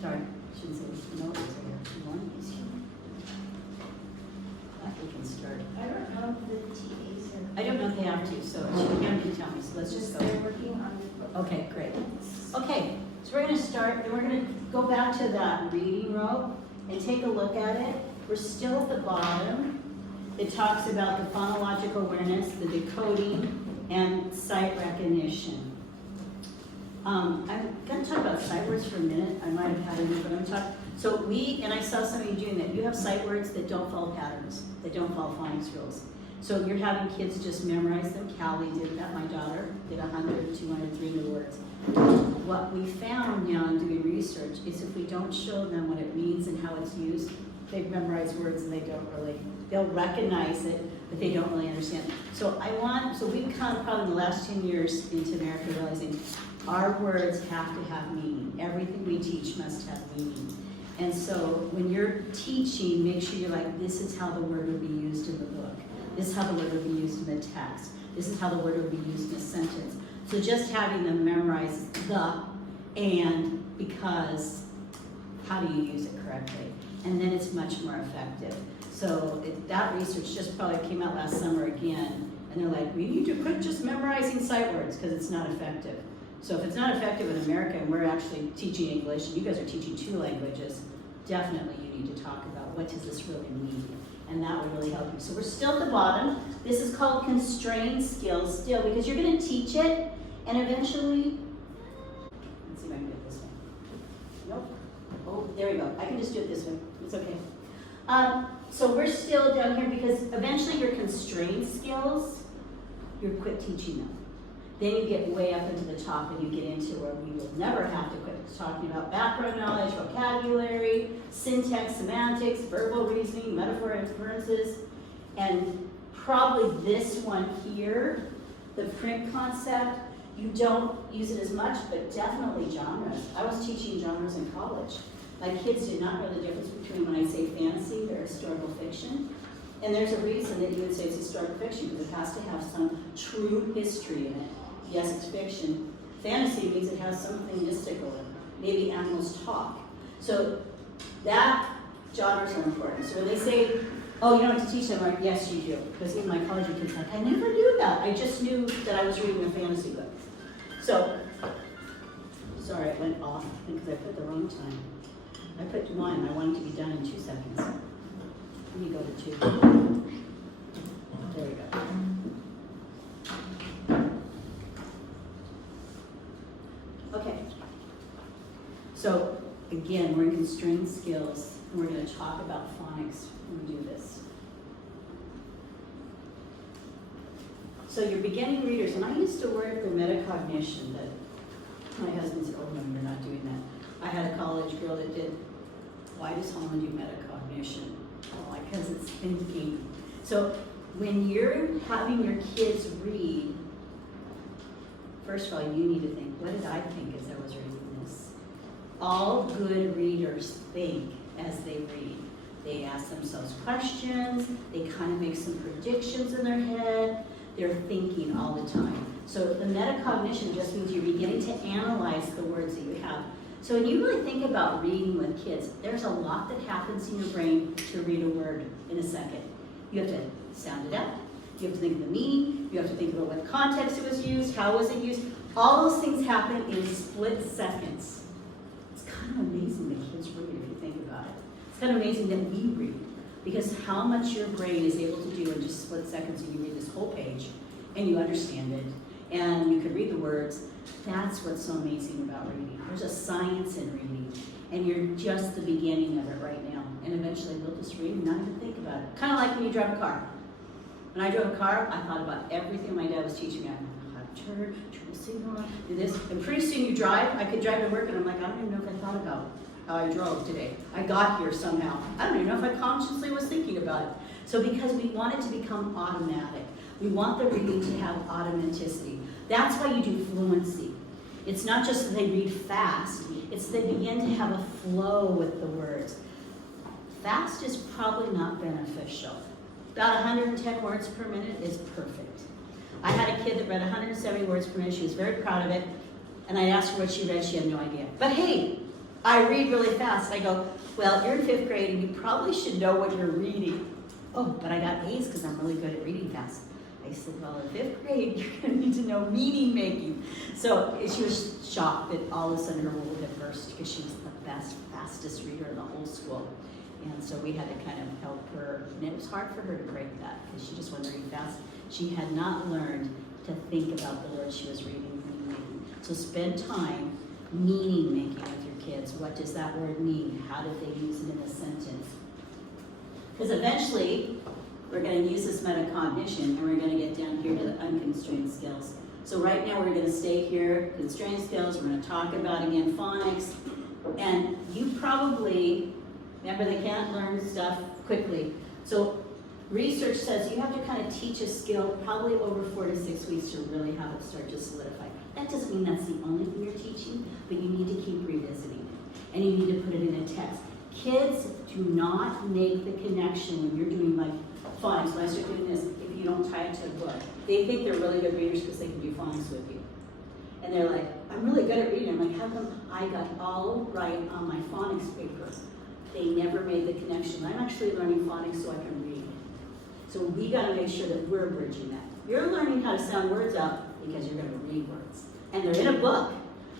Sorry, shouldn't say this. No, it's here. One is here. We can start. I don't know if the TAs are. I don't know if they have to, so you can tell me, so let's just go. They're working on the. Okay, great. Okay, so we're gonna start, and we're gonna go back to that reading row and take a look at it. We're still at the bottom. It talks about the phonological awareness, the decoding, and sight recognition. I'm going to talk about sight words for a minute. I might have had it, but I'm talking. So and I saw some of you doing that. You have sight words that don't follow patterns, that don't follow phonics rules. So you're having kids just memorize them. Callie did that. My daughter did 100, 200, 300 words. What we found now in doing research is if we don't show them what it means and how it's used, they memorize words and they'll recognize it, but they don't really understand. So we've come probably in the last 10 years into America realizing our words have to have meaning. Everything we teach must have meaning. And so when you're teaching, make sure you're like, this is how the word would be used in the book. This is how the word would be used in the text. This is how the word would be used in a sentence. So just having them memorize the and because, how do you use it correctly? And then it's much more effective. So that research just probably came out last summer again, and they're like, we need to quit just memorizing sight words because it's not effective. So if it's not effective in America and we're actually teaching English, and you guys are teaching 2 languages, definitely you need to talk about what does this really mean, and that would really help you. So we're still at the bottom. This is called constrained skills still, because you're going to teach it, and eventually, let's see if I can do it this way. Nope. Oh, there we go. I can just do it this way. It's okay. So we're still down here because eventually your constrained skills, you quit teaching them. Then you get way up into the top and you get into where we will never have to quit talking about background knowledge, vocabulary, syntax, semantics, verbal reasoning, metaphor inferences, and probably this one here, the print concept, you don't use it as much, but definitely genres. I was teaching genres in college. My kids did not know the difference between when I say fantasy or historical fiction. And there's a reason that you would say it's historical fiction, because it has to have some true history in it. Yes, it's fiction. Fantasy means it has something mystical in it. Maybe animals talk. So that genres are important. So when they say, oh, you don't have to teach them, like, yes, you do. Because even my college kids are like, I never knew that. I just knew that I was reading a fantasy book. So, sorry, it went off because I put the wrong time. I put 1, I want it to be done in 2 seconds. Let me go to 2. There we go. Okay. So, again, we're in constrained skills, and we're going to talk about phonics when we do this. So your beginning readers, and I used to work for metacognition, but my husband said, oh no, you're not doing that. I had a college girl that did, why does Hallman do metacognition? Well, because it's thinking. So when you're having your kids read, first of all, you need to think, what did I think as I was reading this? All good readers think as they read. They ask themselves questions, they kind of make some predictions in their head, they're thinking all the time. So the metacognition just means you're beginning to analyze the words that you have. So when you really think about reading with kids, there's a lot that happens in your brain to read a word in a second. You have to sound it out, you have to think of the meaning, you have to think about what context it was used, how was it used. All those things happen in split seconds. It's kind of amazing that kids read if you think about it. It's kind of amazing that we read, because how much your brain is able to do in just split seconds when you read this whole page and you understand it and you can read the words. That's what's so amazing about reading. There's a science in reading, and you're just the beginning of it right now. And eventually we'll just read and not even think about it. Kind of like when you drive a car. When I drove a car, I thought about everything my dad was teaching me. How to turn the signal, do this. And pretty soon you drive. I could drive to work, and I'm like, I don't even know if I thought about how I drove today. I got here somehow. I don't even know if I consciously was thinking about it. So because we want it to become automatic. We want the reading to have automaticity. That's why you do fluency. It's not just that they read fast, it's they begin to have a flow with the words. Fast is probably not beneficial. About 110 words per minute is perfect. I had a kid that read 170 words per minute. She was very proud of it. And I asked her what she read. She had no idea. But hey, I read really fast. I go, well, you're in 5th grade and you probably should know what you're reading. Oh, but I got A's because I'm really good at reading fast. I said, well, in 5th grade, you're going to need to know meaning making. So she was shocked that all of a sudden her world had burst because she was the fastest reader in the whole school. And so we had to kind of help her. And it was hard for her to break that because she just wasn't reading fast. She had not learned to think about the words she was reading, meaning making. So spend time meaning making with your kids. What does that word mean? How did they use it in a sentence? Because eventually, we're going to use this metacognition and we're going to get down here to the unconstrained skills. So right now we're going to stay here, constrained skills, we're going to talk about again phonics. And you probably, remember they can't learn stuff quickly. So research says you have to kind of teach a skill probably over 4 to 6 weeks to really have it start to solidify. That doesn't mean that's the only thing you're teaching, but you need to keep revisiting it. And you need to put it in a text. Kids do not make the connection when you're doing like phonics. When I start doing this, if you don't tie it to a book, they think they're really good readers because they can do phonics with you. And they're like, I'm really good at reading. I'm like, how come I got all right on my phonics paper? They never made the connection. I'm actually learning phonics so I can read. So we got to make sure that we're bridging that. You're learning how to sound words out because you're going to read words. And they're in a book,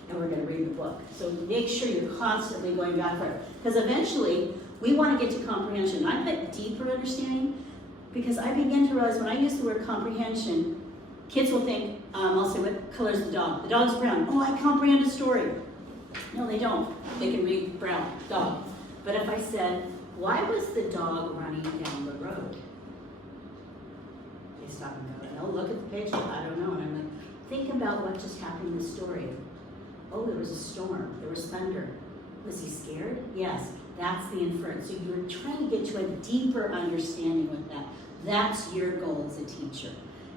and we're going to read the book. So make sure you're constantly going back for it. Because eventually, we want to get to comprehension. I put deeper understanding because I begin to realize when I use the word comprehension, kids will think, I'll say, what color is the dog? The dog's brown. Oh, I comprehend a story. No, they don't. They can read brown, dog. But if I said, why was the dog running down the road? They stop and go, they'll look at the page, I don't know. And I'm like, think about what just happened in the story. Oh, there was a storm. There was thunder. Was he scared? Yes, that's the inference. So you're trying to get to a deeper understanding with that. That's your goal as a teacher.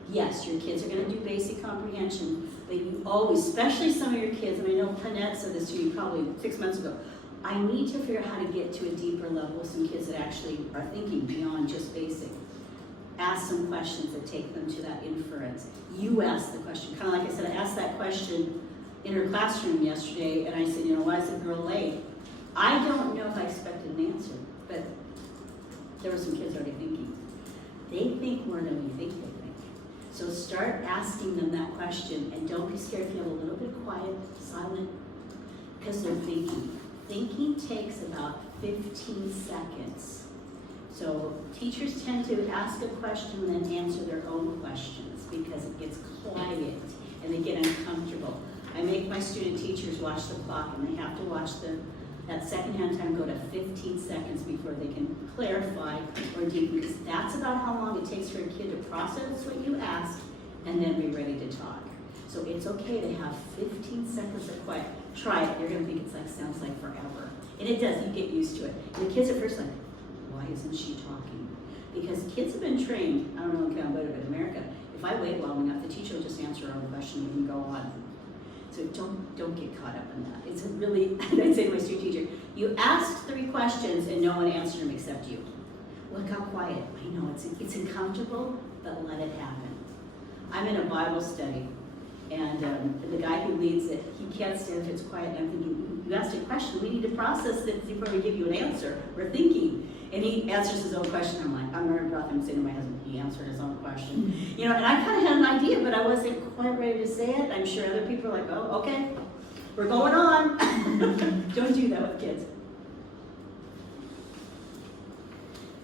Yes, your kids are going to do basic comprehension, but you always, especially some of your kids, and I know Panette said this to you probably 6 months ago, I need to figure out how to get to a deeper level with some kids that actually are thinking beyond just basic. Ask some questions that take them to that inference. You ask the question. Kind of like I said, I asked that question in her classroom yesterday, and I said, you know, why is the girl late? I don't know if I expected an answer, but there were some kids already thinking. They think more than we think they think. So start asking them that question, and don't be scared if you have a little bit quiet, silent, because they're thinking. Thinking takes about 15 seconds. So teachers tend to ask a question and then answer their own questions because it gets quiet and they get uncomfortable. I make my student teachers watch the clock, and they have to watch that second-hand time go to 15 seconds before they can clarify or deepen, because that's about how long it takes for a kid to process what you ask and then be ready to talk. So it's okay to have 15 seconds of quiet. Try it. You're going to think it's like sounds like forever. And it does. You get used to it. And the kids at first are like, why isn't she talking? Because kids have been trained, I don't know in Canada, but in America, if I wait long enough, the teacher will just answer our own question and go on. So don't get caught up in that. It's a really, I'd say to my student teacher, you asked 3 questions and no one answered them except you. Look how quiet. I know, it's uncomfortable, but let it happen. I'm in a Bible study, and the guy who leads it, he can't stand if it's quiet, and I'm thinking, you asked a question, we need to process this before we give you an answer. We're thinking. And he answers his own question. I'm like, I'm very proud of him saying to my husband, he answered his own question. You know, and I kind of had an idea, but I wasn't quite ready to say it. I'm sure other people are like, oh, okay, we're going on. Don't do that with kids.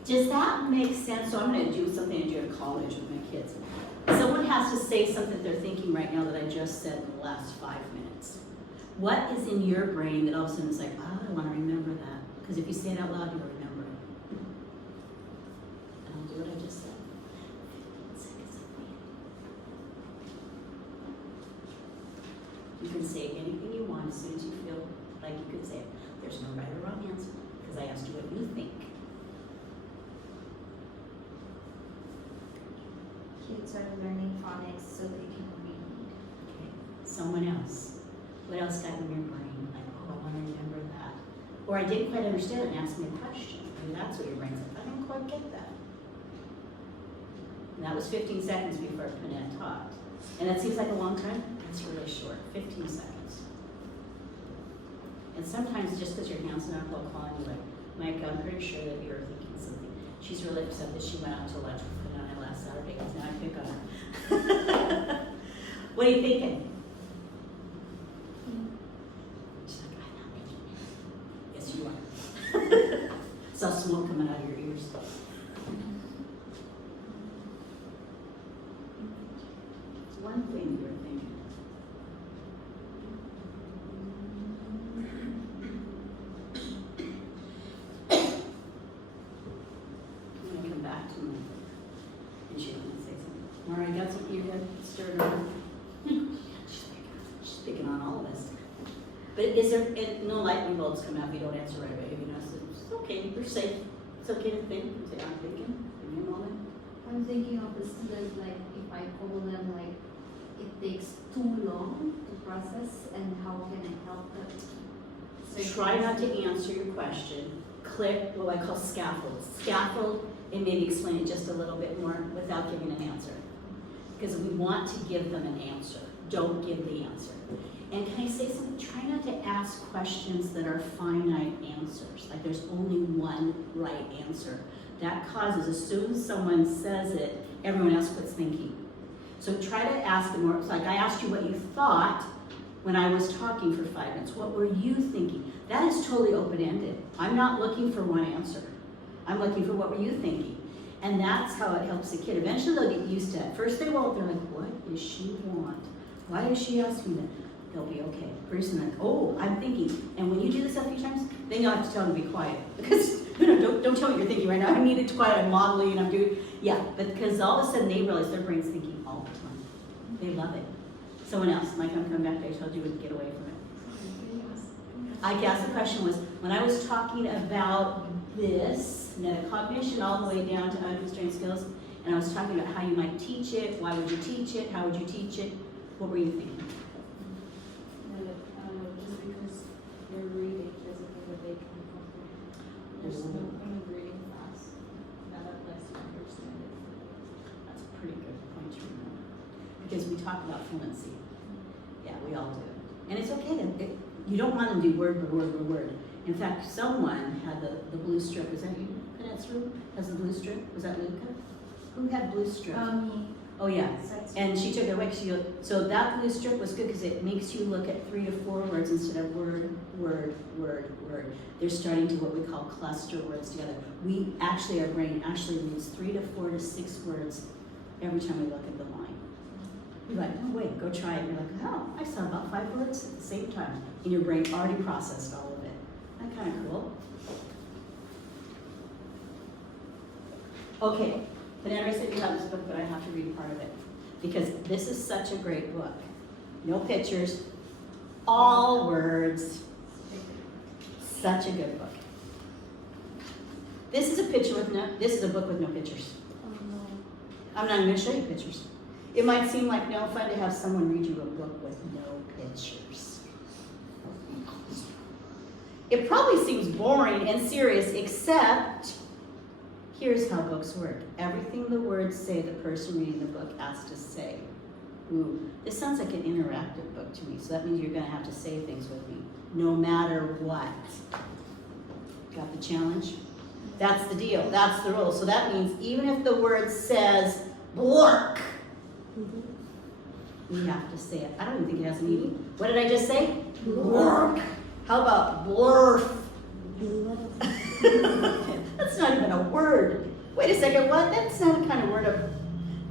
Does that make sense? So I'm going to do something I do at college with my kids. Someone has to say something they're thinking right now that I just said in the last 5 minutes. What is in your brain that all of a sudden is like, oh, I want to remember that? Because if you say it out loud, you'll remember it. And I'll do what I just said. 15 seconds of waiting. You can say anything you want as soon as you feel like you could say it. There's no right or wrong answer, because I asked you what you think. Kids are learning phonics so they can read. Okay. Someone else. What else got in your brain? Like, oh, I want to remember that. Or I didn't quite understand it and asked me a question. And that's what your brain's like, I didn't quite get that. And that was 15 seconds before Panette talked. And that seems like a long time. That's really short, 15 seconds. And sometimes just because your hand's not up, calling you like, Mike, I'm pretty sure that you're thinking something. She's really upset that she went out to lunch with Panana last Saturday, because now I pick on her. What are you thinking? She's like, I'm not thinking. Yes, you are. Saw smoke coming out of your ears. One thing you're thinking. I'm gonna come back to me. And she's gonna say something. All right, got something you got stirred around. She's picking on all of us. But is there no lightning bolts come out if you don't answer right away? You know, so it's okay, you're safe. It's okay to think. Say, I'm thinking. Give me a moment. I'm thinking of the students, like, if I call them, like, it takes too long to process, and how can I help them? So Try not to answer your question. Click what I call scaffold. Scaffold and maybe explain it just a little bit more without giving an answer. Because we want to give them an answer. Don't give the answer. And can I say something? Try not to ask questions that are finite answers. Like there's only one right answer. That causes, as soon as someone says it, everyone else quits thinking. So try to ask them more. Like I asked you what you thought when I was talking for 5 minutes. What were you thinking? That is totally open-ended. I'm not looking for one answer. I'm looking for what were you thinking? And that's how it helps the kid. Eventually they'll get used to it. First they won't. They're like, what does she want? Why does she ask me that? They'll be okay. Pretty soon like, oh, I'm thinking. And when you do this a few times, then you'll have to tell them to be quiet. Because, don't tell me what you're thinking right now. I need it to quiet. I'm modeling and I'm doing, yeah. But because all of a sudden they realize their brain's thinking all the time. They love it. Someone else, Mike, I'm coming back. I told you we could get away from it. I guess the question was, when I was talking about this, metacognition all the way down to unconstrained skills, and I was talking about how you might teach it, why would you teach it, how would you teach it, what were you thinking? Just because they're reading doesn't mean that they can comprehend. There's no point of reading fast, not unless you understand it. That's a pretty good point to remember. Because we talk about fluency. Yeah, we all do. And it's okay to, you don't want them to do word by word by word. In fact, someone had the blue strip. Was that you, Cadet's room? Has the blue strip? Was that Luca? Who had blue strip? Me. Oh yeah. And she took it away because so that blue strip was good because it makes you look at 3 to 4 words instead of word, word, word, word. They're starting to what we call cluster words together. Our brain actually reads 3 to 4 to 6 words every time we look at the line. You're like, oh wait, go try it. And you're like, oh, I saw about 5 words at the same time. And your brain already processed all of it. Isn't that kind of cool? Okay. Banana said you have this book, but I have to read part of it because this is such a great book. No pictures, all words. Such a good book. This is a book with no pictures. Oh no. I'm not even going to show you pictures. It might seem like no fun to have someone read you a book with no pictures. It probably seems boring and serious, except here's how books work. Everything the words say, the person reading the book has to say. Ooh, this sounds like an interactive book to me, so that means you're going to have to say things with me, no matter what. Got the challenge? That's the deal. That's the rule. So that means even if the word says blork, we have to say it. I don't even think it has a meaning. What did I just say? Blork. How about blurf? That's not even a word. Wait a second, what? That's not a kind of word.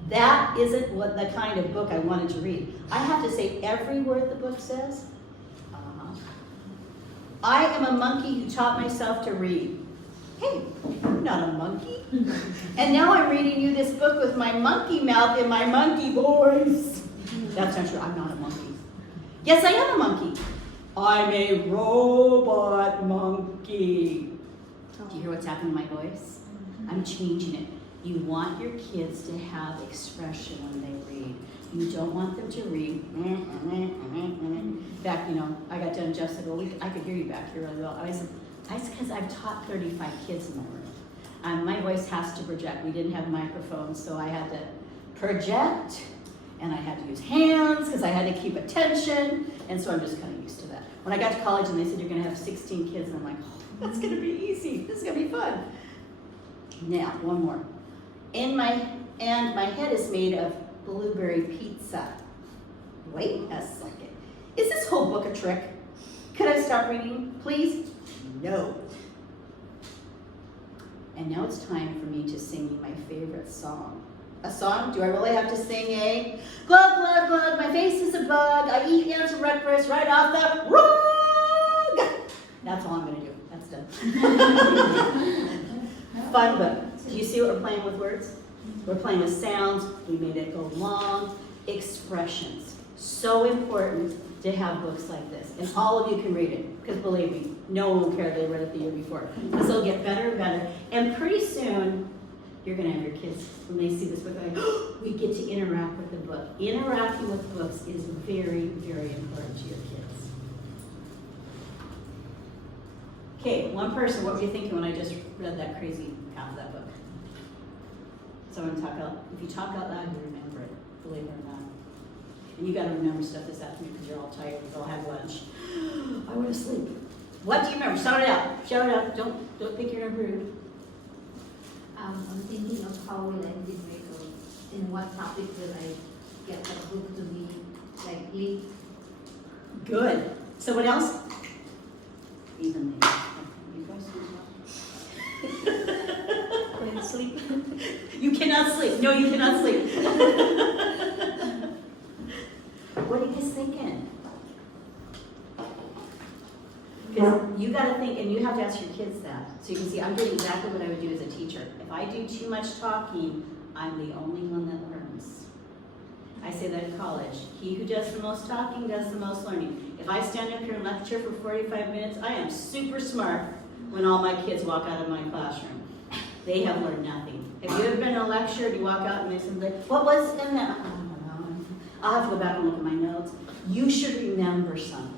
That isn't what the kind of book I wanted to read. I have to say every word the book says. I am a monkey who taught myself to read. Hey, I'm not a monkey. And now I'm reading you this book with my monkey mouth and my monkey voice. That's not true, I'm not a monkey. Yes, I am a monkey. I'm a robot monkey. Do you hear what's happening to my voice? I'm changing it. You want your kids to have expression when they read. You don't want them to read. In fact, I got done, Jeff said, well, I could hear you back here really well. I said, that's because I've taught 35 kids in my room. My voice has to project. We didn't have microphones, so I had to project, and I had to use hands because I had to keep attention, and so I'm just kind of used to that. When I got to college and they said you're gonna have 16 kids, I'm like, oh, that's gonna be easy. This is gonna be fun. Now, one more. My head is made of blueberry pizza. Wait a second. Is this whole book a trick? Could I stop reading, please? No. And now it's time for me to sing you my favorite song. A song? Do I really have to sing a? Glug, glug, glug, my face is a bug. I eat ants for breakfast right off the rug. That's all I'm gonna do. That's done. Fun book. Do you see what we're playing with words? We're playing with sounds. We made it go long. Expressions. So important to have books like this. And all of you can read it. Because believe me, no one will care they read it the year before. This will get better and better. And pretty soon, you're going to have your kids, when they see this book, like, oh, we get to interact with the book. Interacting with books is very, very important to your kids. Okay, one person, what were you thinking when I just read that crazy half of that book? Someone talk out, if you talk out loud, you remember it, believe it or not. And you got to remember stuff this afternoon because you're all tired, you all had lunch. I want to sleep. What do you remember? Shout it out. Shout it out. Don't think you're rude. I'm thinking of how will I be decode and what topic will I get the book to be like linked. Good. Someone else? Even me. You guys can talk. Can sleep? You cannot sleep. No, you cannot sleep. What are you guys thinking? Because you got to think, and you have to ask your kids that. So you can see, I'm doing exactly what I would do as a teacher. If I do too much talking, I'm the only one that learns. I say that in college. He who does the most talking does the most learning. If I stand up here and lecture for 45 minutes, I am super smart when all my kids walk out of my classroom. They have learned nothing. Have you ever been in a lecture and you walk out and they say, what was in that? I don't know. I'll have to go back and look at my notes. You should remember something.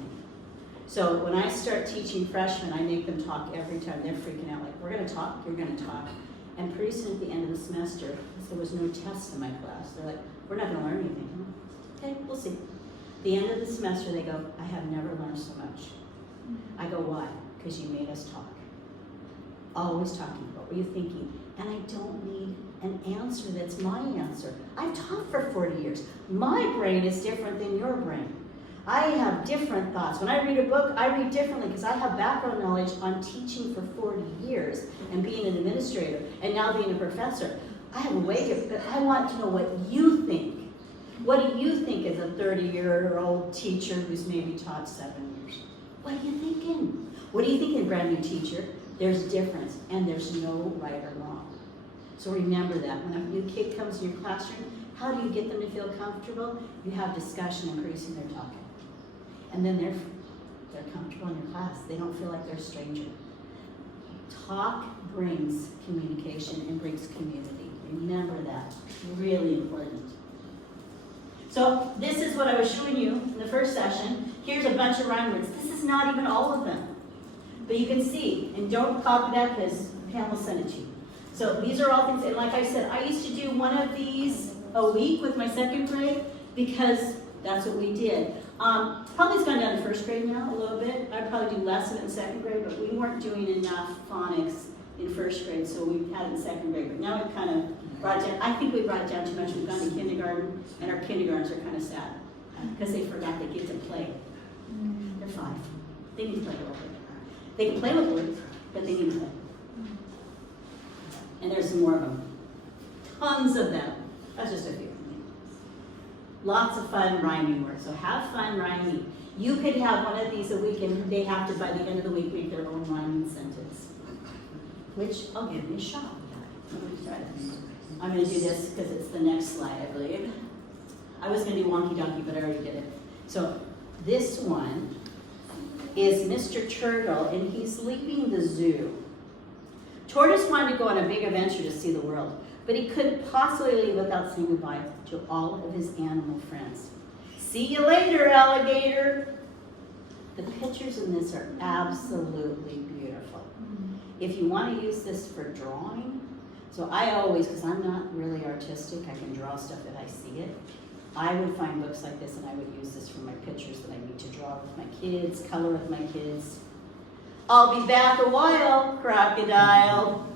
So when I start teaching freshmen, I make them talk every time. They're freaking out, like, we're gonna talk, you're gonna talk. And pretty soon at the end of the semester, because there was no tests in my class, they're like, we're not gonna learn anything. Okay, we'll see. At the end of the semester, they go, I have never learned so much. I go, why? Because you made us talk. Always talking. What were you thinking? And I don't need an answer that's my answer. I've taught for 40 years. My brain is different than your brain. I have different thoughts. When I read a book, I read differently because I have background knowledge on teaching for 40 years and being an administrator and now being a professor. I have a way of, but I want to know what you think. What do you think as a 30-year-old teacher who's maybe taught 7 years? What are you thinking? What are you thinking, brand new teacher? There's difference and there's no right or wrong. So remember that. When a new kid comes in your classroom, how do you get them to feel comfortable? You have discussion and pretty soon they're talking. And then they're comfortable in your class. They don't feel like they're a stranger. Talk brings communication and brings community. Remember that. Really important. So this is what I was showing you in the first session. Here's a bunch of rhyme words. This is not even all of them. But you can see, and don't copy that because Pam will send it to you. So these are all things, and like I said, I used to do one of these a week with my second grade because that's what we did. Probably it's gone down to first grade now a little bit. I'd probably do less of it in second grade, but we weren't doing enough phonics in first grade, so we had it in second grade. But now we've kind of brought it down. I think we brought it down too much. We've gone to kindergarten, and our kindergartens are kind of sad because they forgot they get to play. They're 5. They need to play a little bit. They can play with words, but they need to play. And there's some more of them. Tons of them. That's just a few. Lots of fun rhyming words. So have fun rhyming. You could have one of these a week and they have to, by the end of the week, make their own rhyming sentence. Which, I'll give you a shot. I'm going to do this because it's the next slide, I believe. I was going to do wonky donkey, but I already did it. So this one is Mr. Turtle, and he's leaving the zoo. Tortoise wanted to go on a big adventure to see the world, but he couldn't possibly leave without saying goodbye to all of his animal friends. See you later, alligator. The pictures in this are absolutely beautiful. If you want to use this for drawing, so I always, because I'm not really artistic, I can draw stuff that I see it. I would find books like this and I would use this for my pictures that I need to draw with my kids, color with my kids. I'll be back a while, crocodile.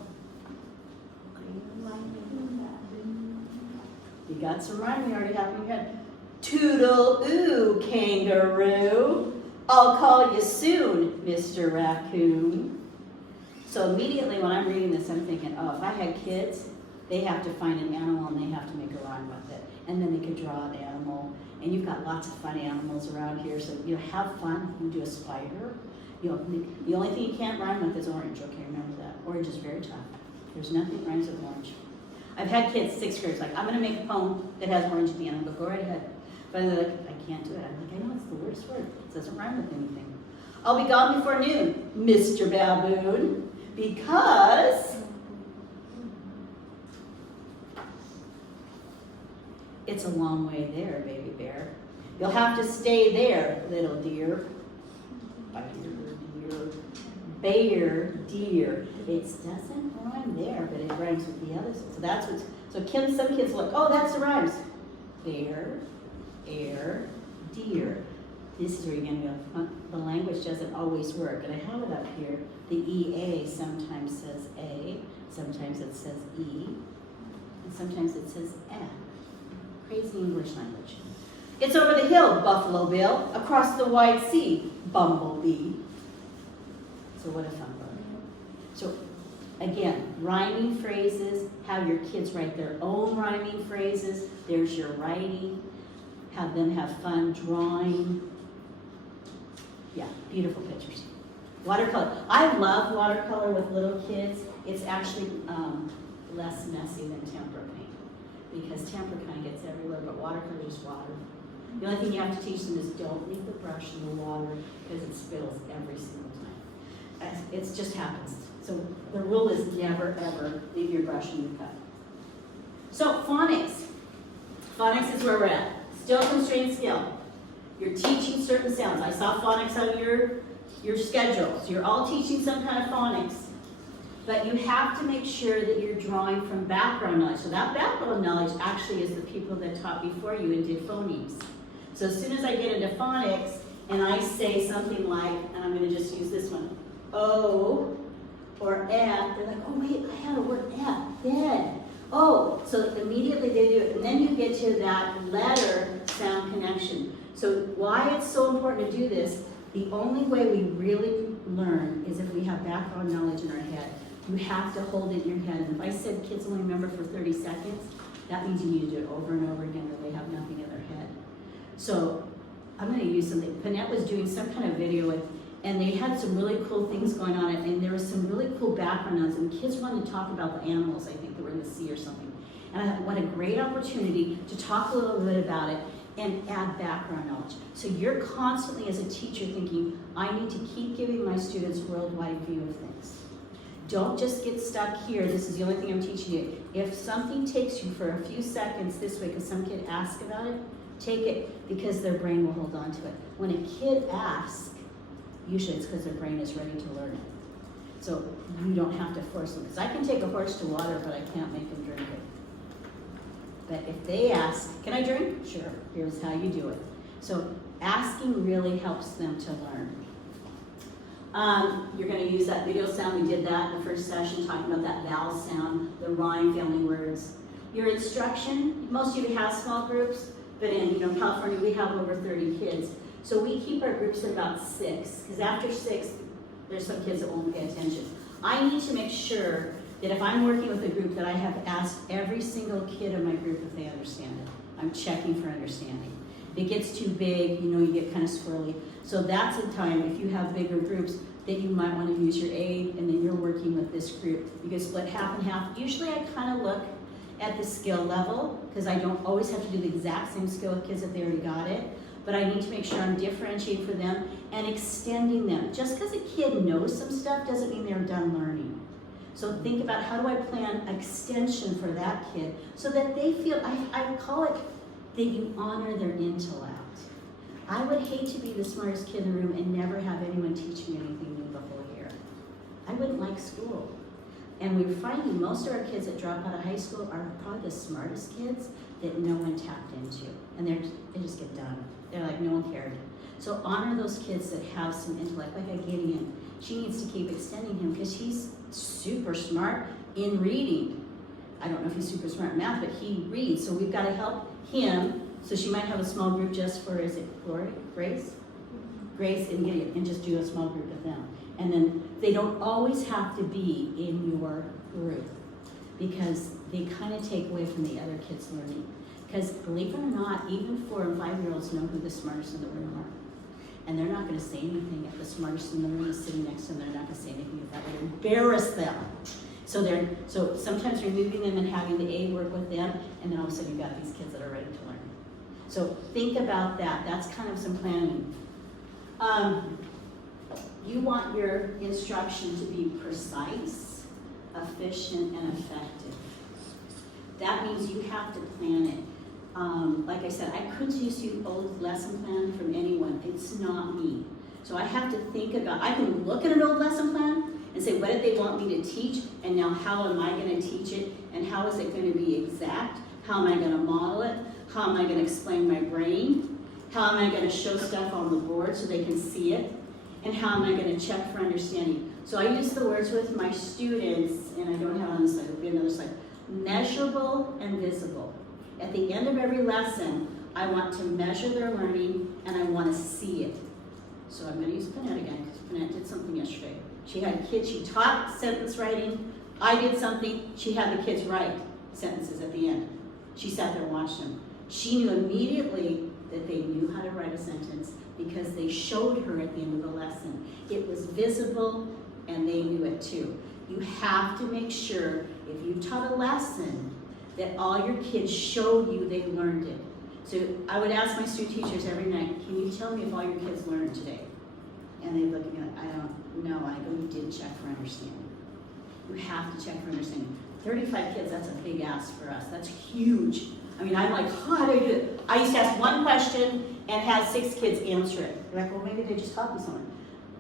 You got some rhyme we already have in your head. Toodle-oo, kangaroo. I'll call you soon, Mr. Raccoon. So immediately when I'm reading this, I'm thinking, oh, if I had kids, they have to find an animal and they have to make a rhyme with it. And then they could draw an animal. And you've got lots of fun animals around here, so have fun. You can do a spider. The only thing you can't rhyme with is orange, okay, remember that. Orange is very tough. There's nothing that rhymes with orange. I've had kids, 6th graders, like, I'm gonna make a poem that has orange at the end. I go right ahead. But they're like, I can't do it. I'm like, I know, it's the worst word. It doesn't rhyme with anything. I'll be gone before noon, Mr. Baboon, because it's a long way there, baby bear. You'll have to stay there, little dear. Bear, deer. It doesn't rhyme there, but it rhymes with the others. So that's what's, some kids look, oh, that's the rhymes. Bear, air, deer. This is where you're going to go, the language doesn't always work. And I have it up here. The EA sometimes says A, sometimes it says E, and sometimes it says F. Crazy English language. It's over the hill, Buffalo Bill, across the wide sea, Bumblebee. So what a fun book. So again, rhyming phrases, have your kids write their own rhyming phrases. There's your writing. Have them have fun drawing. Yeah, beautiful pictures. Watercolor. I love watercolor with little kids. It's actually less messy than tempera paint because tempera kind of gets everywhere, but watercolor is just water. The only thing you have to teach them is don't leave the brush in the water because it spills every single time. It just happens. So the rule is never, ever leave your brush in your cup. So phonics. Phonics is where we're at. Still constrained skill. You're teaching certain sounds. I saw phonics on your schedules. You're all teaching some kind of phonics. But you have to make sure that you're drawing from background knowledge. So that background knowledge actually is the people that taught before you and did phonemes. So as soon as I get into phonics and I say something like, and I'm going to just use this one, O or F, they're like, oh wait, I had a word F, then. Oh, so immediately they do it. And then you get to that letter sound connection. So why it's so important to do this, the only way we really learn is if we have background knowledge in our head. You have to hold it in your head. And if I said kids only remember for 30 seconds, that means you need to do it over and over again or they have nothing in their head. So I'm going to use something. Panette was doing some kind of video with, and they had some really cool things going on, and there was some really cool backgrounds, and kids wanted to talk about the animals, I think, that were in the sea or something. And I thought, what a great opportunity to talk a little bit about it and add background knowledge. So you're constantly, as a teacher, thinking, I need to keep giving my students a worldwide view of things. Don't just get stuck here. This is the only thing I'm teaching you. If something takes you for a few seconds this way, because some kid asks about it, take it because their brain will hold on to it. When a kid asks, usually it's because their brain is ready to learn it. So you don't have to force them. Because I can take a horse to water, but I can't make them drink it. But if they ask, can I drink? Sure, here's how you do it. So asking really helps them to learn. You're going to use that video sound. We did that in the first session, talking about that vowel sound, the rhyme family words. Your instruction, most of you have small groups, but in California we have over 30 kids. So we keep our groups at about 6, because after 6, there's some kids that won't pay attention. I need to make sure that if I'm working with a group that I have asked every single kid in my group if they understand it. I'm checking for understanding. If it gets too big, you get kind of squirrely. So that's a time, if you have bigger groups, that you might want to use your aid, and then you're working with this group. You can split half and half. Usually I kind of look at the skill level, because I don't always have to do the exact same skill with kids if they already got it. But I need to make sure I'm differentiating for them and extending them. Just because a kid knows some stuff doesn't mean they're done learning. So think about, how do I plan extension for that kid so that they feel, I call it that you honor their intellect. I would hate to be the smartest kid in the room and never have anyone teach me anything new the whole year. I wouldn't like school. And we're finding most of our kids that drop out of high school are probably the smartest kids. that no one tapped into, and they just get done. They're like, no one cared. So honor those kids that have some intellect, like a Gideon. She needs to keep extending him because he's super smart in reading. I don't know if he's super smart in math, but he reads. So we've got to help him. So she might have a small group just for, is it Glory, Grace? Grace and Gideon, and just do a small group with them. And then they don't always have to be in your group because they kind of take away from the other kids learning. Because believe it or not, even 4 and 5-year-olds know who the smartest in the room are. And they're not going to say anything if the smartest in the room is sitting next to them. They're not going to say anything if that would embarrass them. So sometimes removing them and having the A work with them, and then all of a sudden you've got these kids that are ready to learn. So think about that. That's kind of some planning. You want your instruction to be precise, efficient, and effective. That means you have to plan it. Like I said, I couldn't use the old lesson plan from anyone. It's not me. So I have to think about, I can look at an old lesson plan and say, what did they want me to teach? And now how am I going to teach it? And how is it going to be exact? How am I going to model it? How am I going to explain my brain? How am I going to show stuff on the board so they can see it? And how am I going to check for understanding? So I use the words with my students, and I don't have it on the slide, it'll be another slide. Measurable and visible. At the end of every lesson, I want to measure their learning and I want to see it. So I'm going to use Panette again because Panette did something yesterday. She had kids, she taught sentence writing. I did something, she had the kids write sentences at the end. She sat there and watched them. She knew immediately that they knew how to write a sentence because they showed her at the end of the lesson. It was visible and they knew it too. You have to make sure if you taught a lesson that all your kids showed you they learned it. So I would ask my student teachers every night, can you tell me if all your kids learned today? And they look at me like, I don't know. I go, you did check for understanding. You have to check for understanding. 35 kids, that's a big ask for us. That's huge. I mean, I'm like, how do I do it? I used to ask one question and have 6 kids answer it. They're like, well, maybe they just taught me something.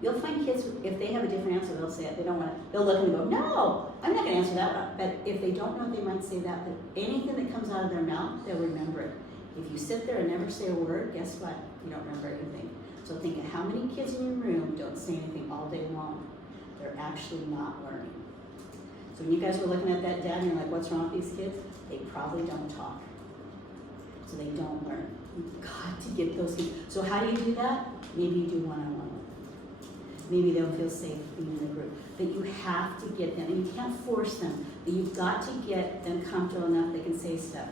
You'll find kids, if they have a different answer, they'll say it. They don't want it. They'll look and go, no, I'm not going to answer that one. But if they don't know, they might say that. But anything that comes out of their mouth, they'll remember it. If you sit there and never say a word, guess what? You don't remember anything. So think of how many kids in your room don't say anything all day long. They're actually not learning. So when you guys were looking at that data and you're like, what's wrong with these kids? They probably don't talk. So they don't learn. You've got to get those kids. So how do you do that? Maybe you do one-on-one. Maybe they'll feel safe being in a group. But you have to get them, and you can't force them, but you've got to get them comfortable enough they can say stuff.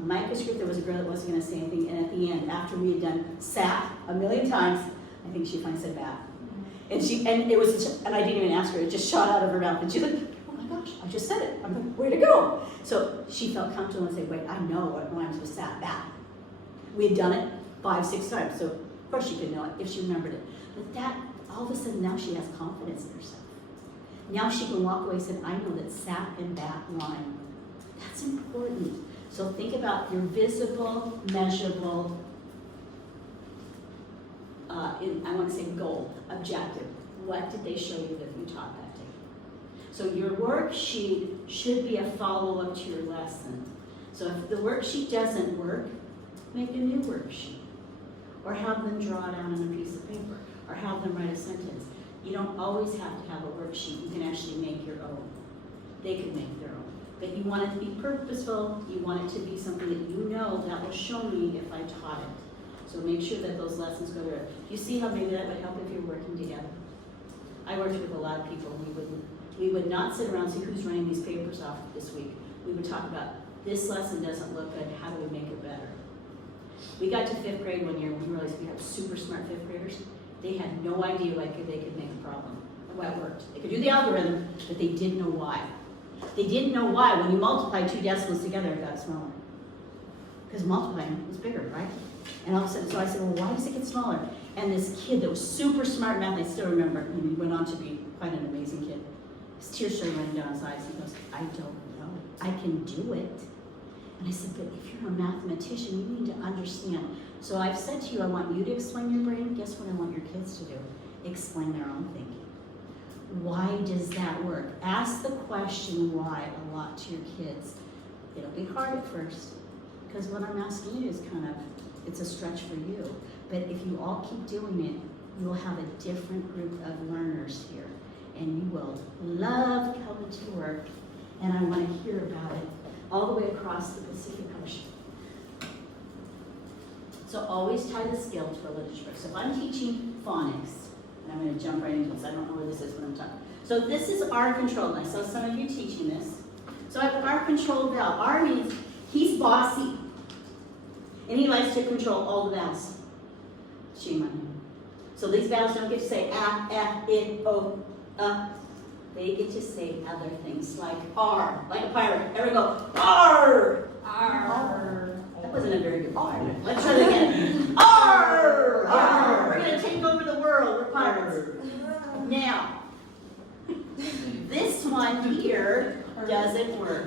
Micah's group, there was a girl that wasn't going to say anything, and at the end, after we had done sat a million times, I think she finally said bat. And I didn't even ask her, it just shot out of her mouth, and she's like, oh my gosh, I just said it. I'm like, where'd it go? So she felt comfortable and said, wait, I know what rhymes with sat, bat. We had done it 5, 6 times, so of course she could know it if she remembered it. But that, all of a sudden now she has confidence in herself. Now she can walk away and say, I know that sap and bat rhyme. That's important. So think about your visible, measurable, I want to say goal, objective. What did they show you that you taught that day? So your worksheet should be a follow-up to your lesson. So if the worksheet doesn't work, make a new worksheet. Or have them draw it out on a piece of paper. Or have them write a sentence. You don't always have to have a worksheet. You can actually make your own. They can make their own. But you want it to be purposeful. You want it to be something that you know that will show me if I taught it. So make sure that those lessons go there. You see how maybe that would help if you're working together? I worked with a lot of people. We would not sit around and see who's running these papers off this week. We would talk about, this lesson doesn't look good. How do we make it better? We got to 5th grade one year and we realized we had super smart 5th graders. They had no idea why they could make a problem, or why it worked. They could do the algorithm, but they didn't know why. They didn't know why when you multiply 2 decimals together, it got smaller. Because multiplying was bigger, right? And all of a sudden, so I said, well, why does it get smaller? And this kid that was super smart in math, I still remember, and he went on to be quite an amazing kid. His tears started running down his eyes. He goes, I don't know. I can do it. And I said, but if you're a mathematician, you need to understand. So I've said to you, I want you to explain your brain. Guess what I want your kids to do? Explain their own thinking. Why does that work? Ask the question why a lot to your kids. It'll be hard at first, because what I'm asking you is kind of, it's a stretch for you. But if you all keep doing it, you'll have a different group of learners here. And you will love coming to work. And I want to hear about it all the way across the Pacific Ocean. So always tie the skill to a literature book. So if I'm teaching phonics, and I'm going to jump right into this, I don't know where this is when I'm talking. So this is R controlled. I saw some of you teaching this. So I have R controlled vowel. R means he's bossy. And he likes to control all the vowels. Shame on him. So these vowels don't get to say o, They get to say other things like R, like a pirate. Everyone go, R! R. That wasn't a very good R. Let's try that again. R! R! We're going to take over the world. We're pirates. Now, this one here doesn't work.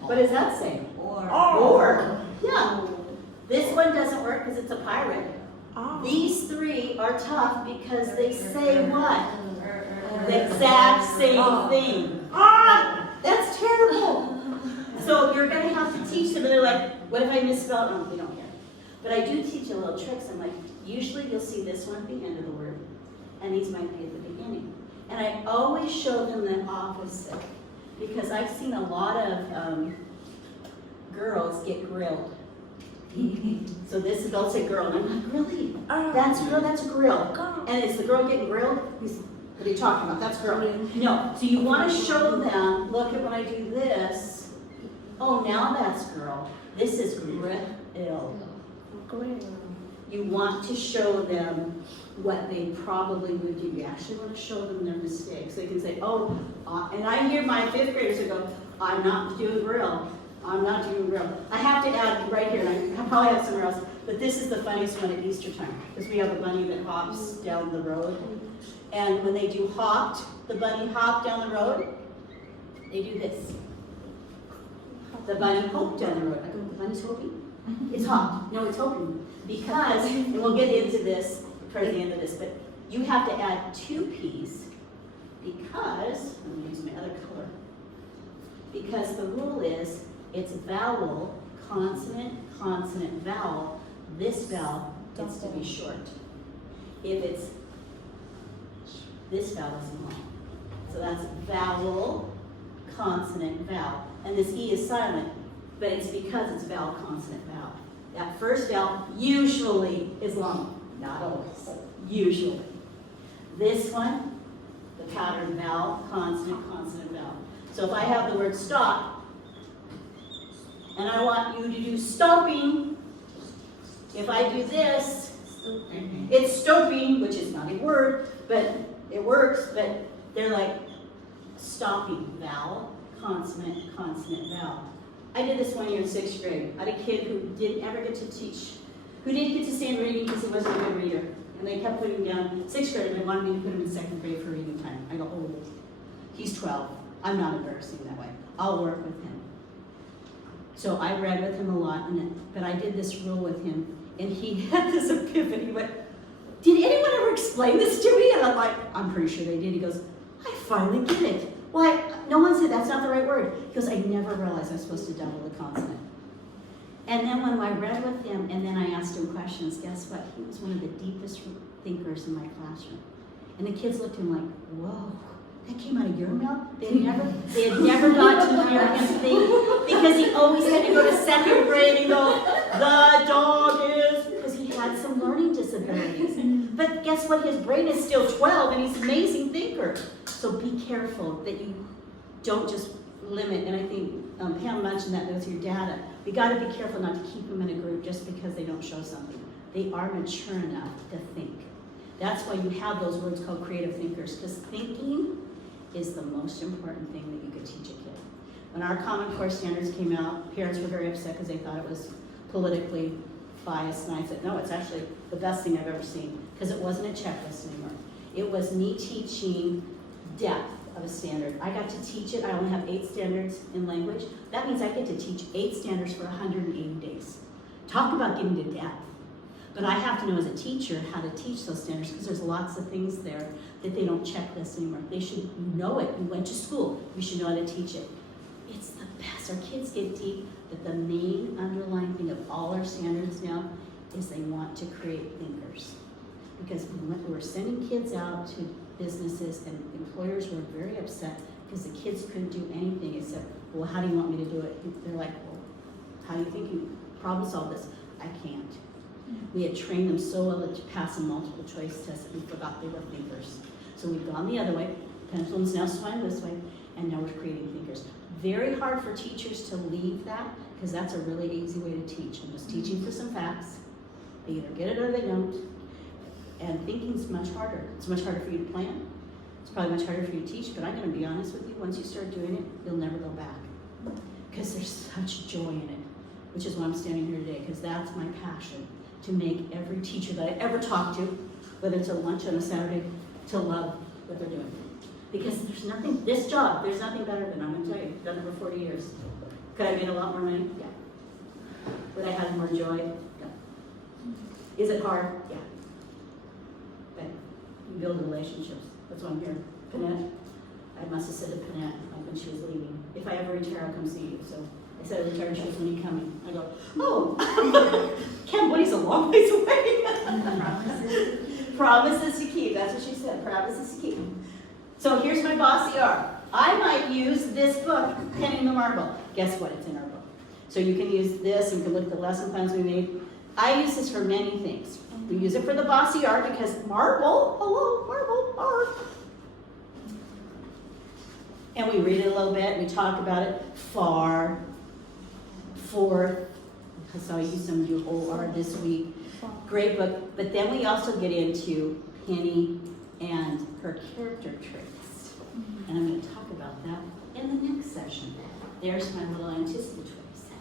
What does that say? Or. Yeah. This one doesn't work because it's a pirate. These three are tough because they say what? The exact same thing. That's terrible. So you're going to have to teach them, and they're like, what if I misspelled? No, they don't care. But I do teach you little tricks. I'm like, usually you'll see this one at the end of the word, and these might be at the beginning. And I always show them the opposite, because I've seen a lot of girls get grilled. So this is, they'll say girl, and I'm like, really? That's girl, that's a grill. And is the girl getting grilled? What are you talking about? That's girl. No, so you want to show them, look at when I do this. Oh, now that's girl. This is grill. You want to show them what they probably would do. You actually want to show them their mistakes. They can say, oh, and I hear my 5th graders who go, I'm not doing grill. I'm not doing grill. I have to add right here, and I probably have somewhere else, but this is the funniest one at Easter time, because we have a bunny that hops down the road. And when they do hopped, the bunny hop down the road, they do this. The bunny hoped down the road. I go, the bunny's hoping? It's hopped. No, it's hoping. Because, and we'll get into this towards the end of this, but you have to add 2 P's because, let me use my other color, because the rule is it's vowel, consonant, consonant, vowel. This vowel gets to be short. If it's, this vowel is long. So that's vowel, consonant, vowel. And this E is silent, but it's because it's vowel, consonant, vowel. That first vowel usually is long, not always, usually. This one, the pattern vowel, consonant, consonant, vowel. So if I have the word stop, and I want you to do stopping, if I do this, it's stopping, which is not a word, but it works, but they're like stopping, vowel, consonant, consonant, vowel. I did this one year in 6th grade. I had a kid who didn't ever get to teach, who didn't get to stand reading because he wasn't a good reader. And they kept putting him down 6th grade, and they wanted me to put him in 2nd grade for reading time. I go, oh, he's 12. I'm not embarrassing that way. I'll work with him. So I read with him a lot, but I did this rule with him, and he had this epiphany. He went, did anyone ever explain this to me? And I'm like, I'm pretty sure they did. He goes, I finally get it. Why? No one said that's not the right word. He goes, I never realized I was supposed to double the consonant. And then when I read with him, and then I asked him questions, guess what? He was one of the deepest thinkers in my classroom. And the kids looked at him like, whoa, that came out of your mouth? They had never got to hear him think, because he always had to go to 2nd grade and go, the dog is, because he had some learning disabilities. But guess what? His brain is still 12, and he's an amazing thinker. So be careful that you don't just limit, and I think Pam mentioned that with your data. We got to be careful not to keep them in a group just because they don't show something. They are mature enough to think. That's why you have those words called creative thinkers, because thinking is the most important thing that you could teach a kid. When our Common Core standards came out, parents were very upset because they thought it was politically biased, and I said, no, it's actually the best thing I've ever seen, because it wasn't a checklist anymore. It was me teaching depth of a standard. I got to teach it. I only have 8 standards in language. That means I get to teach 8 standards for 180 days. Talk about getting to depth. But I have to know as a teacher how to teach those standards, because there's lots of things there that they don't checklist anymore. They should know it. You went to school. You should know how to teach it. It's the best. Our kids get deep. that the main underlying thing of all our standards now is they want to create thinkers. Because we're sending kids out to businesses and employers were very upset because the kids couldn't do anything except, well, how do you want me to do it? They're like, well, how do you think you problem solve this? I can't. We had trained them so well to pass a multiple choice test that we forgot they were thinkers. So we've gone the other way, pendulum's now swung this way, and now we're creating thinkers. Very hard for teachers to leave that, because that's a really easy way to teach. I'm just teaching for some facts. They either get it or they don't. And thinking's much harder. It's much harder for you to plan. It's probably much harder for you to teach, but I'm gonna be honest with you, once you start doing it, you'll never go back. Because there's such joy in it, which is why I'm standing here today, because that's my passion, to make every teacher that I ever talk to, whether it's a lunch on a Saturday, to love what they're doing. Because there's nothing, this job, there's nothing better than, I'm gonna tell you, I've done it for 40 years. Could I have made a lot more money? Yeah. Would I have more joy? Yeah. Is it hard? Yeah. But you build relationships. That's why I'm here. Panette, I must have said to Panette, like when she was leaving, if I ever retire, I'll come see you. So I said I retire, and she goes, when are you coming? I go, oh, Ken Woody's a long ways away. Promises to keep, that's what she said, promises to keep. So here's my bossy R. I might use this book, Penning the Marble. Guess what, it's in our book. So you can use this, and you can look at the lesson plans we made. I use this for many things. We use it for the bossy R because marble, hello, marble, R. And we read it a little bit, we talk about it. Far, forth, I saw you some do OR this week. Great book, but then we also get into Penny and her character traits. And I'm going to talk about that in the next session. There's my little anticipatory set.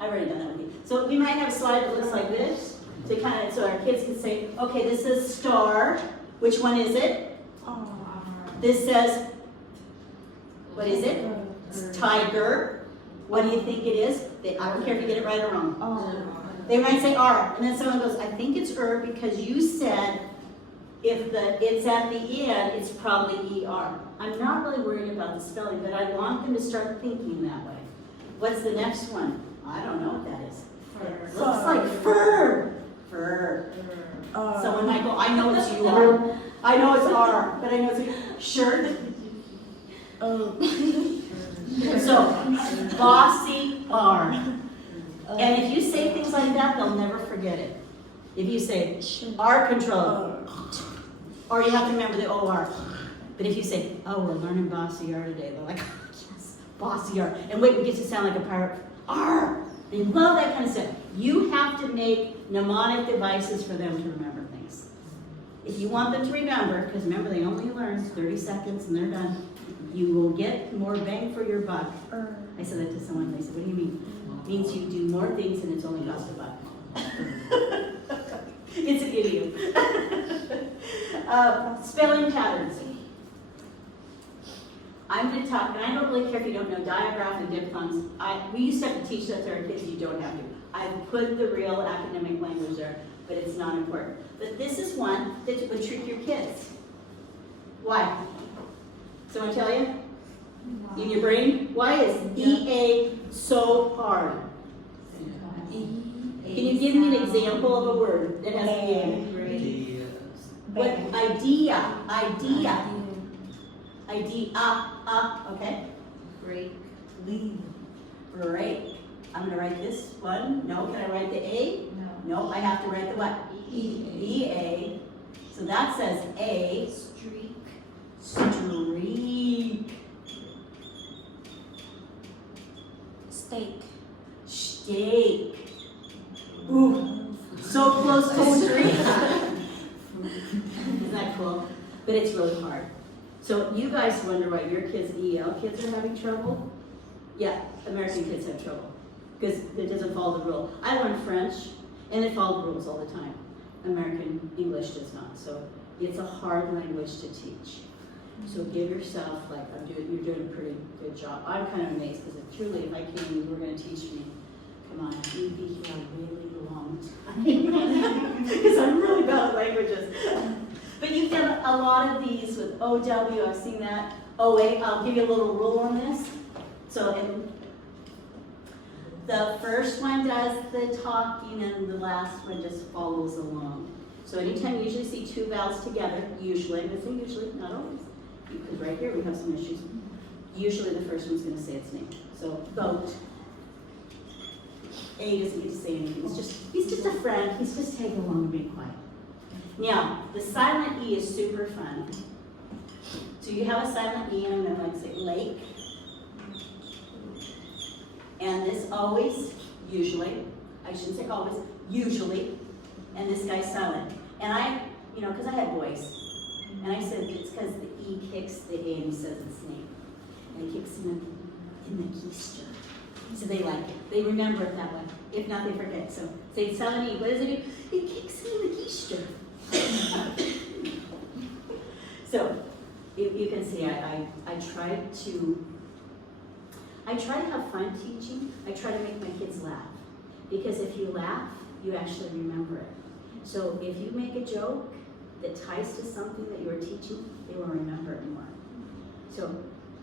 I've already done that with you. So we might have a slide that looks like this, to kind of, so our kids can say, okay, this says star. Which one is it? This says, what is it? It's tiger. What do you think it is? I don't care if you get it right or wrong. They might say R, and then someone goes, I think it's because you said if it's at the end, it's probably ER. I'm not really worried about the spelling, but I want them to start thinking that way. What's the next one? I don't know what that is. It looks like fur. Fur. Someone might go, I know it's UR. I know it's R, but I know it's shirt. So, bossy R. And if you say things like that, they'll never forget it. If you say R control, or you have to remember the OR. But if you say, oh, we're learning bossy R today, they're like, oh, yes, bossy R. And wait, we get to sound like a pirate. R. They love that kind of stuff. You have to make mnemonic devices for them to remember things. If you want them to remember, because remember they only learn 30 seconds and they're done, you will get more bang for your buck. I said that to someone, they said, what do you mean? It means you do more things and it's only cost a buck. It's an idiom. Spelling patterns. I'm going to talk, and I don't really care if you don't know diagraph and diphthongs. We used to have to teach that to our kids, you don't have to. I put the real academic language there, but it's not important. But this is one that would trick your kids. Why? Someone tell you? In your brain? Why is EA so hard? Can you give me an example of a word that has EA? What? Idea. Okay. Break. Leave. Break. I'm going to write this one. No, can I write the A? No, I have to write the what? EA. So that says A. Streak. Streak. Steak. Steak. Ooh, so close to streak. Isn't that cool? But it's really hard. So you guys wonder why your kids, EL kids, are having trouble? Yeah, American kids have trouble because it doesn't follow the rule. I learned French and it followed the rules all the time. American English does not. So it's a hard language to teach. So give yourself, like, you're doing a pretty good job. I'm kind of amazed because truly, if I came, you were going to teach me. Come on, you'd be here a really long time. Because I'm really bad at languages. But you've done a lot of these with OW, I've seen that. OA, I'll give you a little rule on this. So So the first one does the talking and the last one just follows along. So anytime you usually see two vowels together, usually, I'm saying usually, not always, because right here we have some issues. Usually the first one's gonna say its name. So goat. A doesn't get to say anything. He's just a friend. He's just tagging along and being quiet. Now, the silent E is super fun. So you have a silent E, and I'm gonna like say lake. And this always, usually, I shouldn't say always, usually, and this guy's silent. And I, because I had boys, and I said it's because the E kicks the A and says its name. And it kicks in the keister. So they like it. They remember it that way. If not, they forget. So say silent E, what does it do? It kicks in the keister. So you can see I try to have fun teaching. I try to make my kids laugh. Because if you laugh, you actually remember it. So if you make a joke that ties to something that you are teaching, they will remember it more. So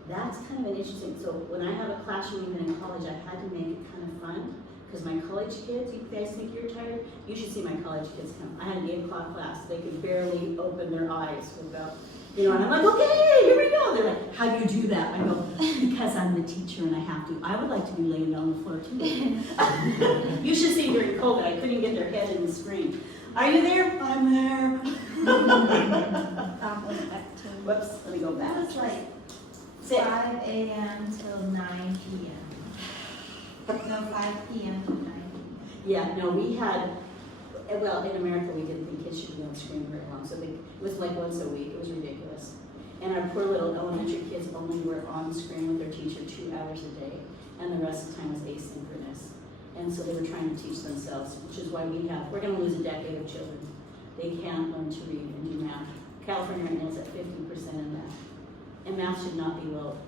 that's kind of an interesting, so when I have a classroom even in college, I had to make it kind of fun. Because my college kids, you guys think you're tired? You should see my college kids come. I had an 8 o'clock class. They could barely open their eyes without, and I'm like, okay, here we go. They're like, how do you do that? I go, because I'm the teacher and I have to. I would like to be laying down on the floor too. You should see during COVID, I couldn't get their head in the screen. Are you there? I'm there. Whoops, let me go back. That was like 5 a.m. till 9 p.m. No, 5 p.m. to 9 p.m. Yeah, no, we had, well, in America, we didn't think kids should be on screen very long, so it was like once a week. It was ridiculous. And our poor little elementary kids only were on screen with their teacher 2 hours a day, and the rest of the time was asynchronous. And so they were trying to teach themselves, which is why we're going to lose a decade of children. They can't learn to read and do math. California right now is at 50% in math. And math should not be low.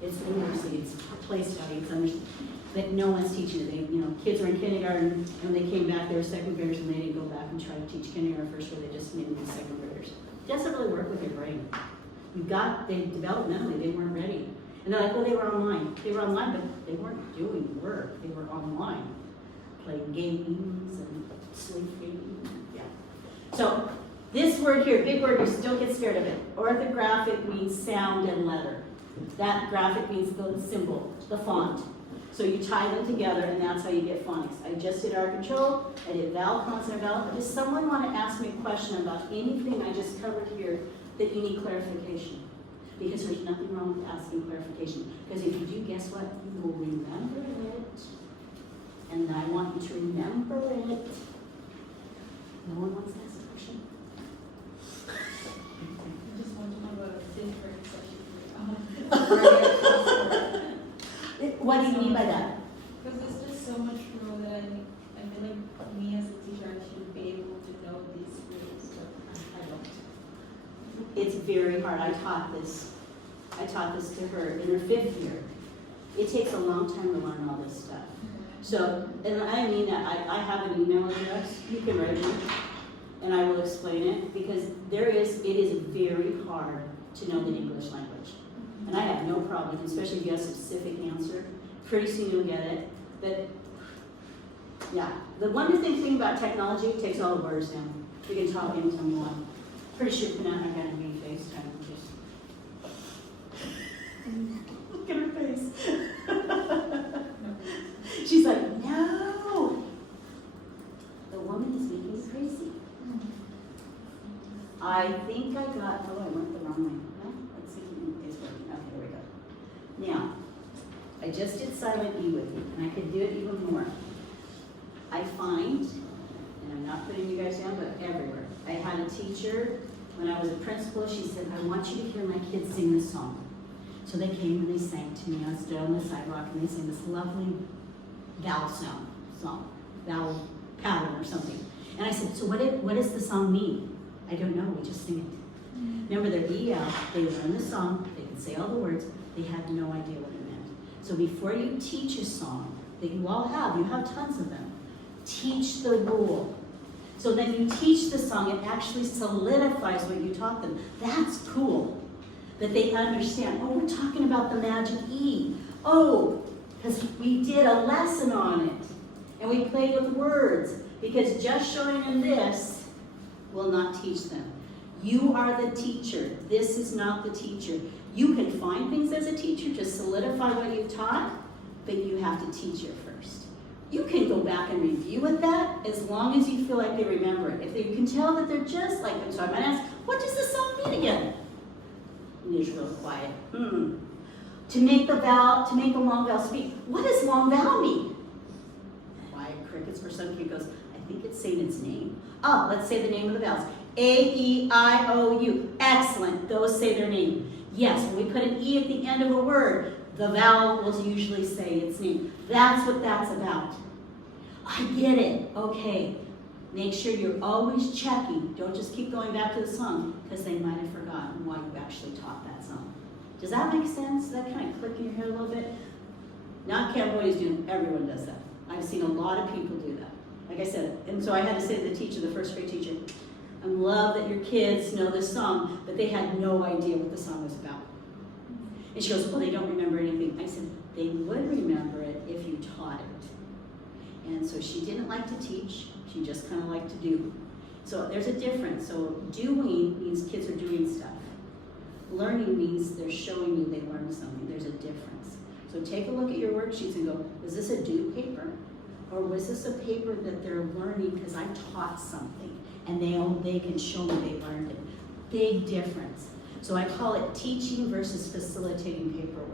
It's literacy, it's play study, it's understanding. But no one's teaching it. They, kids were in kindergarten, and when they came back, they were second graders, and they didn't go back and try to teach kindergarten or first grade. They just made them second graders. It doesn't really work with your brain. They developmentally, they weren't ready. And they're like, well, they were online. They were online, but they weren't doing work. They were online, playing games and sleeping. Yeah. So this word here, big word, you still get scared of it. Orthographic means sound and letter. That graphic means the symbol, the font. So you tie them together, and that's how you get phonics. I just did R control, I did vowel, consonant, vowel. Does someone want to ask me a question about anything I just covered here that you need clarification? Because there's nothing wrong with asking clarification. Because if you do, guess what? You will remember it. And I want you to remember it. No one wants to ask a question? I just want to know about a different What do you mean by that? Because there's just so much more that I feel like me as a teacher, I should be able to know these rules, but I don't. It's very hard. I taught this to her in her 5th year. It takes a long time to learn all this stuff. So, and I mean that, I have an email address, you can write it, and I will explain it, because it is very hard to know the English language. And I have no problem, especially if you have a specific answer. Pretty soon you'll get it. But, yeah. The wonderful thing about technology, it takes all the words down. You can talk anytime you want. Pretty sure Panana had to be FaceTime. Look at her face. She's like, no. The woman is making me crazy. I think I got, I went the wrong way. No, let's see if it's working. Okay, here we go. Now, I just did silent E with you, and I could do it even more. I find, and I'm not putting you guys down, but everywhere. I had a teacher, when I was a principal, she said, I want you to hear my kids sing this song. So they came and they sang to me. I stood on the sidewalk and they sang this lovely vowel song, vowel pattern or something. And I said, so what does the song mean? I don't know, we just sing it. Remember, they're EL, they learn the song, they can say all the words, they had no idea what it meant. So before you teach a song that you all have, you have tons of them, teach the rule. So then you teach the song, it actually solidifies what you taught them. That's cool. That they understand, oh, we're talking about the magic E. Oh, because we did a lesson on it. And we played with words. Because just showing them this will not teach them. You are the teacher. This is not the teacher. You can find things as a teacher to solidify what you've taught, but you have to teach it first. You can go back and review with that as long as you feel like they remember it. If you can tell that they're just like them, so I might ask, what does this song mean again? And you're just real quiet. To make the long vowel speak. What does long vowel mean? Quiet crickets for some kid goes, I think it's saying its name. Oh, let's say the name of the vowels. A, E, I, O, U. Excellent. Those say their name. Yes, when we put an E at the end of a word, the vowel will usually say its name. That's what that's about. I get it. Okay. Make sure you're always checking. Don't just keep going back to the song because they might have forgotten why you actually taught that song. Does that make sense? Does that kind of click in your head a little bit? Not Cambodia's doing, everyone does that. I've seen a lot of people do that. Like I said, and so I had to say to the teacher, the first grade teacher, I love that your kids know this song, but they had no idea what the song was about. And she goes, well, they don't remember anything. I said, they would remember it if you taught it. And so she didn't like to teach, she just kind of liked to do. So there's a difference. So doing means kids are doing stuff. Learning means they're showing you they learned something. There's a difference. So take a look at your worksheets and go, was this a do paper? Or was this a paper that they're learning because I taught something and they can show me they learned it? Big difference. So I call it teaching versus facilitating paperwork.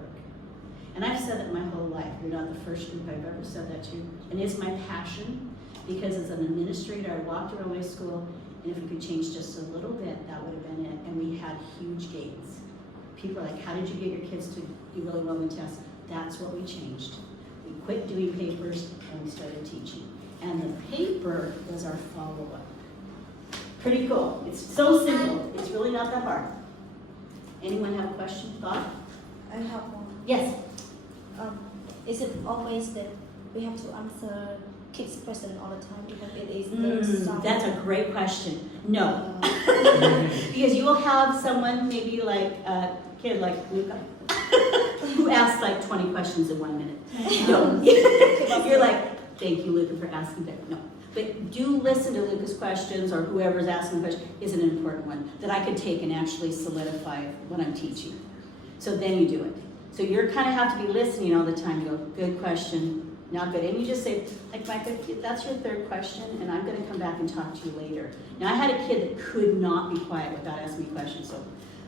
And I've said it my whole life. You're not the first group I've ever said that to. And it's my passion because as an administrator, I walked around my school and if we could change just a little bit, that would have been it. And we had huge gains. People are like, how did you get your kids to do really well in tests? That's what we changed. We quit doing papers and we started teaching. And the paper was our follow-up. Pretty cool. It's so simple. It's really not that hard. Anyone have a question, thought? I have one. Yes. Is it always that we have to answer kids' question all the time because it is the sound? That's a great question. No. Because you will have someone, maybe like a kid like Luca, who asks like 20 questions in 1 minute. No. You're like, thank you, Luca, for asking that. No. But do listen to Luca's questions or whoever's asking the question is an important one that I could take and actually solidify when I'm teaching. So then you do it. So you kind of have to be listening all the time. You go, good question, not good. And you just say, like, Micah, that's your third question, and I'm going to come back and talk to you later. Now, I had a kid that could not be quiet without asking me questions. So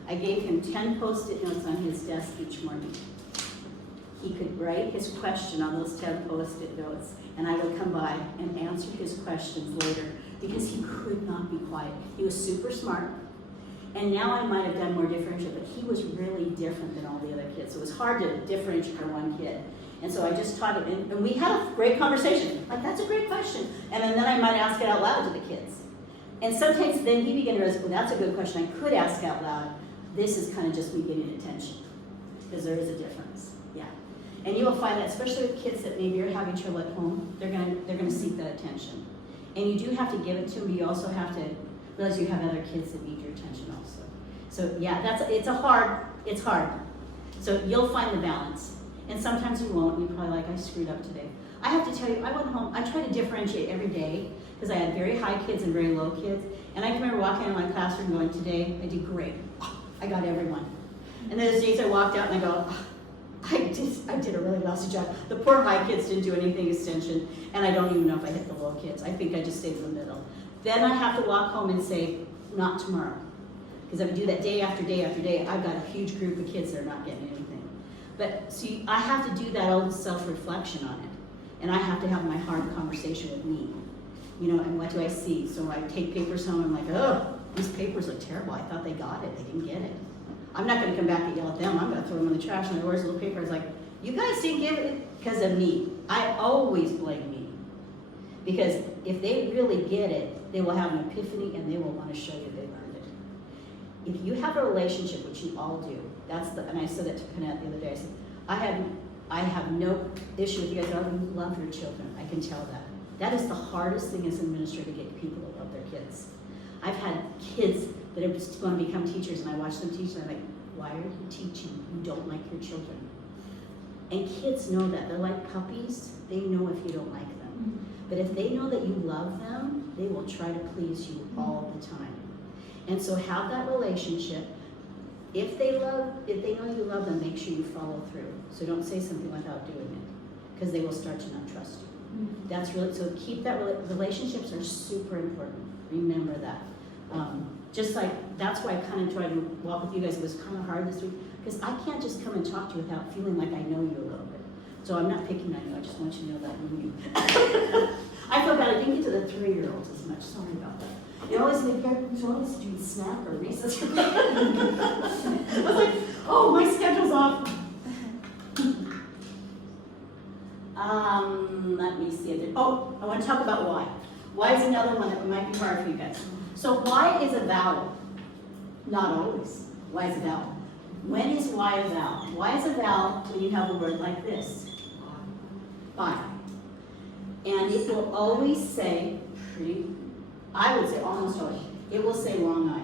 I gave him 10 Post-it notes on his desk each morning. He could write his question on those 10 Post-it notes, and I would come by and answer his questions later because he could not be quiet. He was super smart, and now I might have done more differential, but he was really different than all the other kids. So it was hard to differentiate for one kid. And so I just taught it, and we had a great conversation. Like, that's a great question. And then I might ask it out loud to the kids. And sometimes then he began to realize, well, that's a good question. I could ask out loud. This is kind of just me getting attention because there is a difference. Yeah. And you will find that, especially with kids that maybe are having trouble at home, they're gonna seek that attention. And you do have to give it to them, but you also have to realize you have other kids that need your attention also. So yeah, it's hard. So you'll find the balance. And sometimes you won't, you're probably like, I screwed up today. I have to tell you, I went home, I try to differentiate every day, because I had very high kids and very low kids. And I can remember walking into my classroom going, today, I did great. I got everyone. And then there's days I walked out and I go, I did a really lousy job. The poor high kids didn't do anything extension, and I don't even know if I hit the low kids. I think I just stayed in the middle. Then I have to walk home and say, not tomorrow. Because if I do that day after day after day, I've got a huge group of kids that are not getting anything. But see, I have to do that old self-reflection on it. And I have to have my hard conversation with me. You know, and what do I see? So I take papers home, I'm like, oh, these papers look terrible. I thought they got it, they didn't get it. I'm not gonna come back and yell at them. I'm gonna throw them in the trash and where's the little paper? I was like, you guys didn't give it because of me. I always blame me. Because if they really get it, they will have an epiphany and they will want to show you they learned it. If you have a relationship, which you all do, and I said that to Panette the other day, I said, I have no issue with you guys. I love your children. I can tell that. That is the hardest thing as an administrator, to get people to love their kids. I've had kids that are going to become teachers, and I watch them teach, and I'm like, why are you teaching? You don't like your children. And kids know that. They're like puppies. They know if you don't like them. But if they know that you love them, they will try to please you all the time. And so have that relationship. If they know you love them, make sure you follow through. So don't say something without doing it, because they will start to not trust you. That's really, so keep that, relationships are super important. Remember that. Just like, that's why I kind of tried to walk with you guys. It was kind of hard this week, because I can't just come and talk to you without feeling like I know you a little bit. So I'm not picking on you, I just want you to know that I know you. I feel bad, I didn't get to the 3-year-olds as much, sorry about that. You always make parents always doing snack or recess. I was like, oh, my schedule's off. Let me see. I want to talk about Y. Y is another one that might be hard for you guys. So Y is a vowel. Not always. Y is a vowel. When is Y a vowel? Y is a vowel when you have a word like this. By. And it will always say, I would say almost always, it will say long I.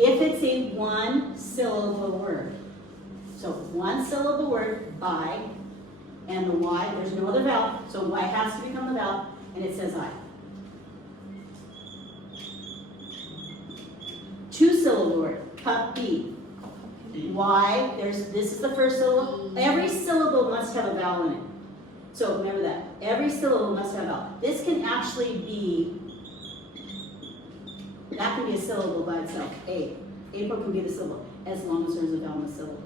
If it's a one-syllable word. So one-syllable word, by, and the Y, there's no other vowel, so Y has to become the vowel, and it says I. Two-syllable word, puppy. Y, this is the first syllable. Every syllable must have a vowel in it. So remember that. Every syllable must have a vowel. This can actually be, that can be a syllable by itself. April can be the syllable, as long as there's a vowel in the syllable.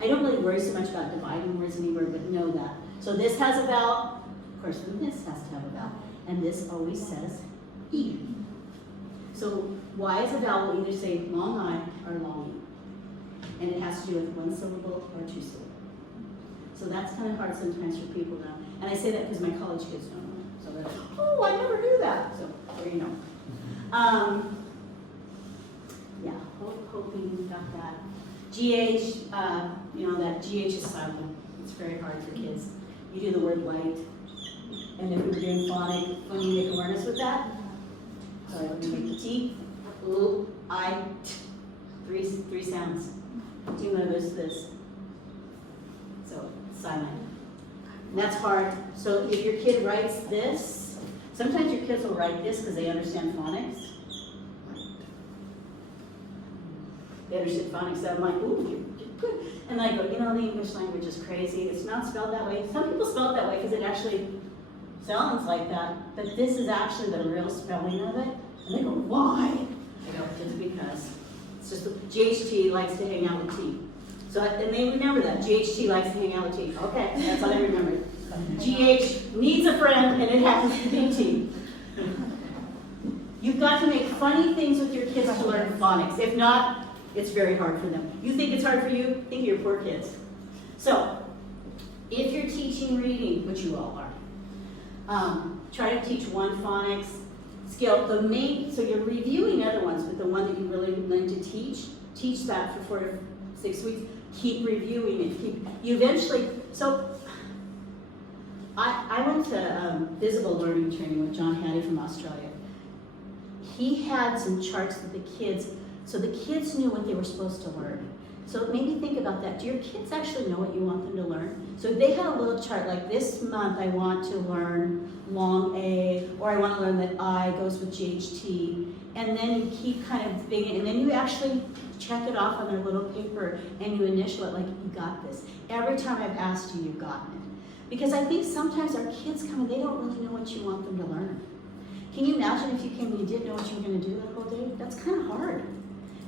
I don't really worry so much about dividing words in any word, but know that. So this has a vowel, of course, then this has to have a vowel. And this always says E. So Y is a vowel will either say long I or long E. And it has to do with one syllable or two syllables. So that's kind of hard sometimes for people now. And I say that because my college kids don't know. So they're like, oh, I never knew that. So there you know. Yeah, hoping you got that. GH, that GH is silent. It's very hard for kids. You do the word light. And if we were doing phonic awareness with that, so we make the T, ooh, I, t, three sounds. Do you notice this? So, silent. And that's hard. So if your kid writes this, sometimes your kids will write this because they understand phonics. They understand phonics, so I'm like, ooh, you're good. And I go, the English language is crazy. It's not spelled that way. Some people spell it that way because it actually sounds like that. But this is actually the real spelling of it. And they go, why? I go, just because. It's just GHT likes to hang out with T. So, and they remember that. GHT likes to hang out with T. Okay, that's all I remember. GH needs a friend, and it happens to be T. You've got to make funny things with your kids to learn phonics. If not, it's very hard for them. You think it's hard for you? Think of your poor kids. So, if you're teaching reading, which you all are, try to teach one phonics skill. So you're reviewing other ones, but the one that you really learn to teach that for 4 to 6 weeks. Keep reviewing it. You eventually. So I went to visible learning training with John Hattie from Australia. He had some charts with the kids, so the kids knew what they were supposed to learn. So maybe think about that. Do your kids actually know what you want them to learn? So they had a little chart, like this month I want to learn long A, or I want to learn that I goes with GHT, and then you keep kind of thinking, and then you actually check it off on their little paper, and you initial it like, you got this. Every time I've asked you, you've gotten it. Because I think sometimes our kids come and they don't really know what you want them to learn. Can you imagine if you came and you didn't know what you were going to do that whole day? That's kind of hard.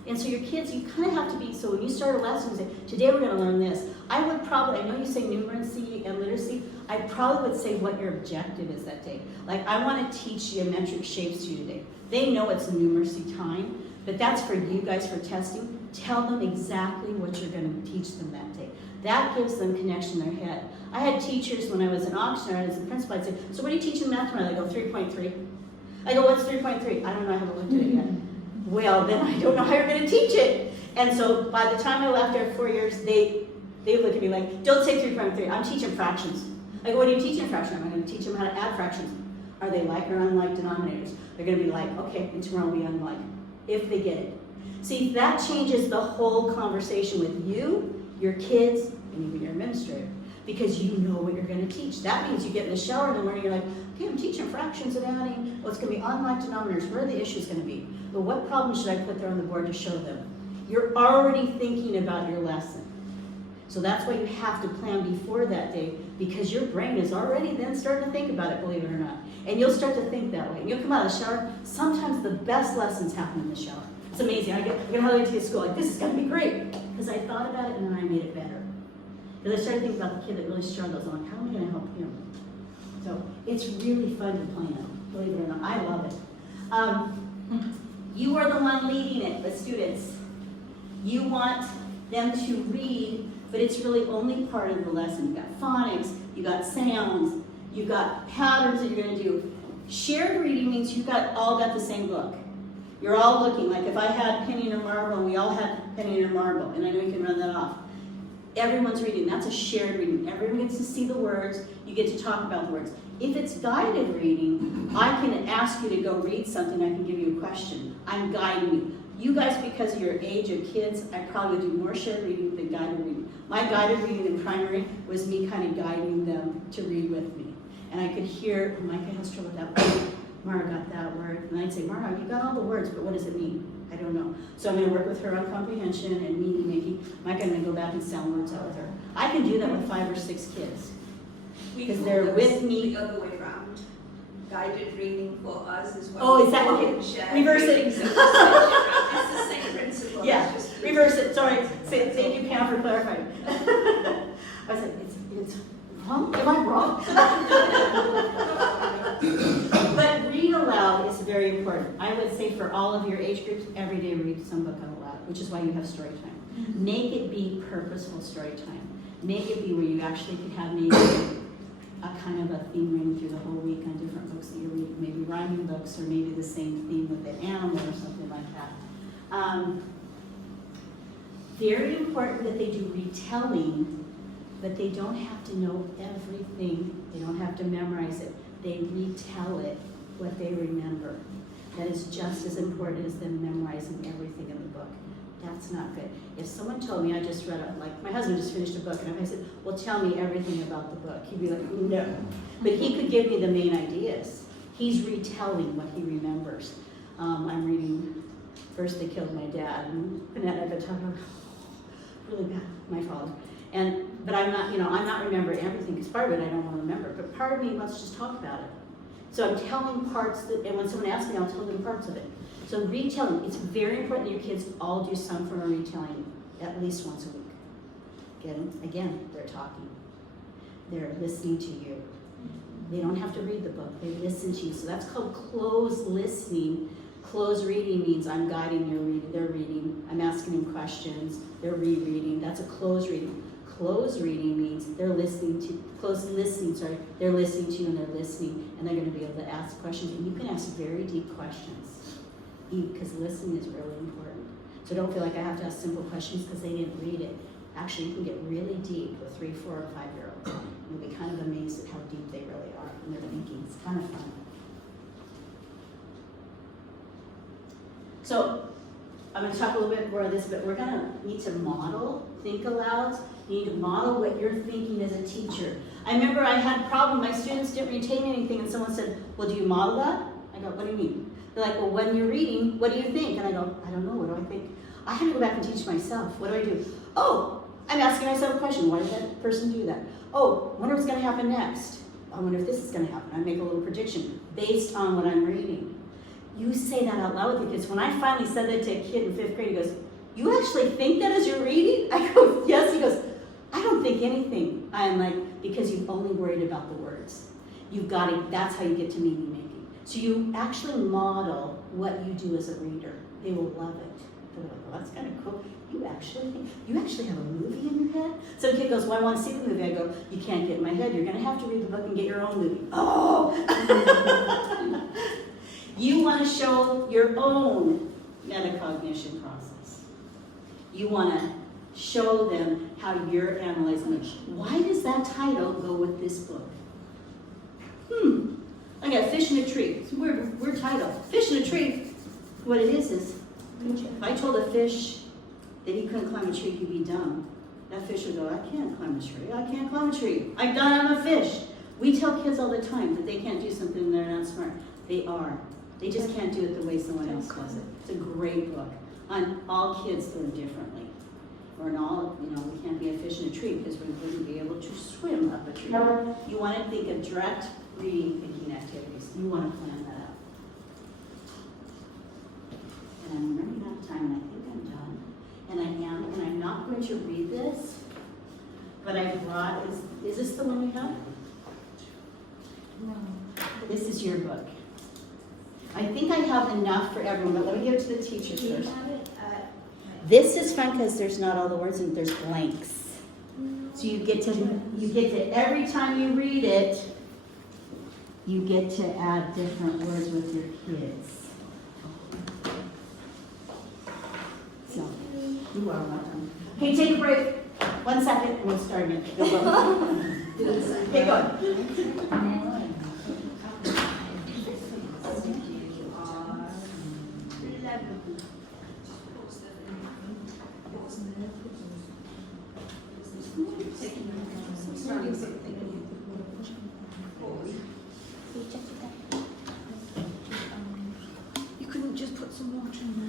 And so your kids, you kind of have to be, so when you start a lesson, you say, today we're going to learn this. I would probably, I know you say numeracy and literacy, I probably would say what your objective is that day. Like, I want to teach geometric shapes to you today. They know it's numeracy time, but that's for you guys for testing. Tell them exactly what you're going to teach them that day. That gives them connection in their head. I had teachers when I was in Oxnard as a principal, I'd say, so what are you teaching math tomorrow? They go, 3.3. I go, what's 3.3? I don't know, I haven't looked at it yet. Well, then I don't know how you're going to teach it. And so by the time I left after 4 years, they look at me like, don't say 3.3, I'm teaching fractions. I go, what are you teaching fractions? I'm going to teach them how to add fractions. Are they like or unlike denominators? They're going to be like, okay, and tomorrow will be unlike, if they get it. See, that changes the whole conversation with you, your kids, and even your administrator. because you know what you're gonna teach. That means you get in the shower in the morning, you're like, okay, I'm teaching fractions and adding. Well, it's gonna be unlike denominators. Where are the issues gonna be? Well, what problem should I put there on the board to show them? You're already thinking about your lesson. So that's why you have to plan before that day, because your brain is already then starting to think about it, believe it or not. And you'll start to think that way. And you'll come out of the shower, sometimes the best lessons happen in the shower. It's amazing. I get highlighted to school like, this is gonna be great. Because I thought about it and then I made it better. Because I started thinking about the kid that really struggles. I'm like, how am I gonna help him? So it's really fun to plan, believe it or not. I love it. You are the one leading it, the students. You want them to read, but it's really only part of the lesson. You've got phonics, you've got sounds, you've got patterns that you're gonna do. Shared reading means you've all got the same book. You're all looking, like if I had Penny and Marble, and we all had Penny and Marble, and I know you can run that off. Everyone's reading, that's a shared reading. Everyone gets to see the words, you get to talk about the words. If it's guided reading, I can ask you to go read something, I can give you a question. I'm guiding you. You guys, because of your age of kids, I probably do more shared reading than guided reading. My guided reading in primary was me kind of guiding them to read with me. And I could hear, Micah has trouble with that word, Mara got that word. And I'd say, Mara, you got all the words, but what does it mean? I don't know. So I'm gonna work with her on comprehension and meaning making. Micah, I'm gonna go back and sound words out with her. I can do that with 5 or 6 kids. Because they're with me. The other way around. Guided reading for us is what Oh, is that okay? Reverse it. It's the same principle. Yeah, it's just reverse it. Sorry. Thank you, Pam, for clarifying. I was like, it's wrong? Am I wrong? But read aloud is very important. I would say for all of your age groups, every day read some book out loud, which is why you have story time. Make it be purposeful story time. Make it be where you actually can have maybe a kind of a theme running through the whole week on different books that you're reading, maybe rhyming books or maybe the same theme with an animal or something like that. Very important that they do retelling, but they don't have to know everything. They don't have to memorize it. They retell it, what they remember. That is just as important as them memorizing everything in the book. That's not good. If someone told me, I just read it, like my husband just finished a book, and if I said, well, tell me everything about the book, he'd be like, no. But he could give me the main ideas. He's retelling what he remembers. I'm reading First They Killed My Dad, and I've been talking about, really bad, my fault. But I'm not remembering everything, because part of it I don't want to remember, but part of me wants to just talk about it. So I'm telling parts, and when someone asks me, I'll tell them parts of it. So retelling, it's very important that your kids all do some form of retelling at least once a week. Again, they're talking. They're listening to you. They don't have to read the book, they listen to you. So that's called closed listening. Closed reading means I'm guiding your reading, they're reading, I'm asking them questions, they're rereading. That's a closed reading. Closed reading means they're listening to, they're listening to you and they're listening, and they're going to be able to ask questions. And you can ask very deep questions, because listening is really important. So don't feel like I have to ask simple questions because they didn't read it. Actually, you can get really deep with 3, 4, or 5-year-olds. You'll be kind of amazed at how deep they really are in their thinking. It's kind of fun. So I'm going to talk a little bit more of this, but we're going to need to model, think aloud. You need to model what you're thinking as a teacher. I remember I had a problem, my students didn't retain anything, and someone said, well, do you model that? I go, what do you mean? They're like, well, when you're reading, what do you think? And I go, I don't know, what do I think? I have to go back and teach myself. What do I do? Oh, I'm asking myself a question. Why did that person do that? Oh, I wonder what's going to happen next. I wonder if this is going to happen. I make a little prediction based on what I'm reading. You say that out loud with your kids. When I finally said that to a kid in 5th grade, he goes, you actually think that as you're reading? I go, yes. He goes, I don't think anything. I'm like, because you've only worried about the words. You've got to, that's how you get to meaning making. So you actually model what you do as a reader. They will love it. They're like, well, that's kind of cool. You actually have a movie in your head? So the kid goes, well, I want to see the movie. I go, you can't get in my head. You're going to have to read the book and get your own movie. Oh! You want to show your own metacognition process. You want to show them how you're analyzing it. Why does that title go with this book? I got Fish in a Tree. It's a weird title. Fish in a Tree. What it is, if I told a fish that he couldn't climb a tree, he'd be dumb. that fish will go, I can't climb a tree, I can't climb a tree. I'm a fish. We tell kids all the time that they can't do something and they're not smart. They are. They just can't do it the way someone else does it. It's a great book on all kids learn differently. Or in all, we can't be a fish in a tree because we wouldn't be able to swim up a tree. You want to think of direct reading thinking activities. You want to plan that out. And I'm running out of time and I think I'm done. And I'm not going to read this, but I brought, is this the one we have? No. This is your book. I think I have enough for everyone, but let me give it to the teachers Do you first. have it at? This is fun because there's not all the words and there's blanks. So you get to every time you read it, you get to add different words with your kids. So, you are welcome. Okay, take a break. 1 second, and we'll start again. Go, go. Okay, go. You couldn't just put some water in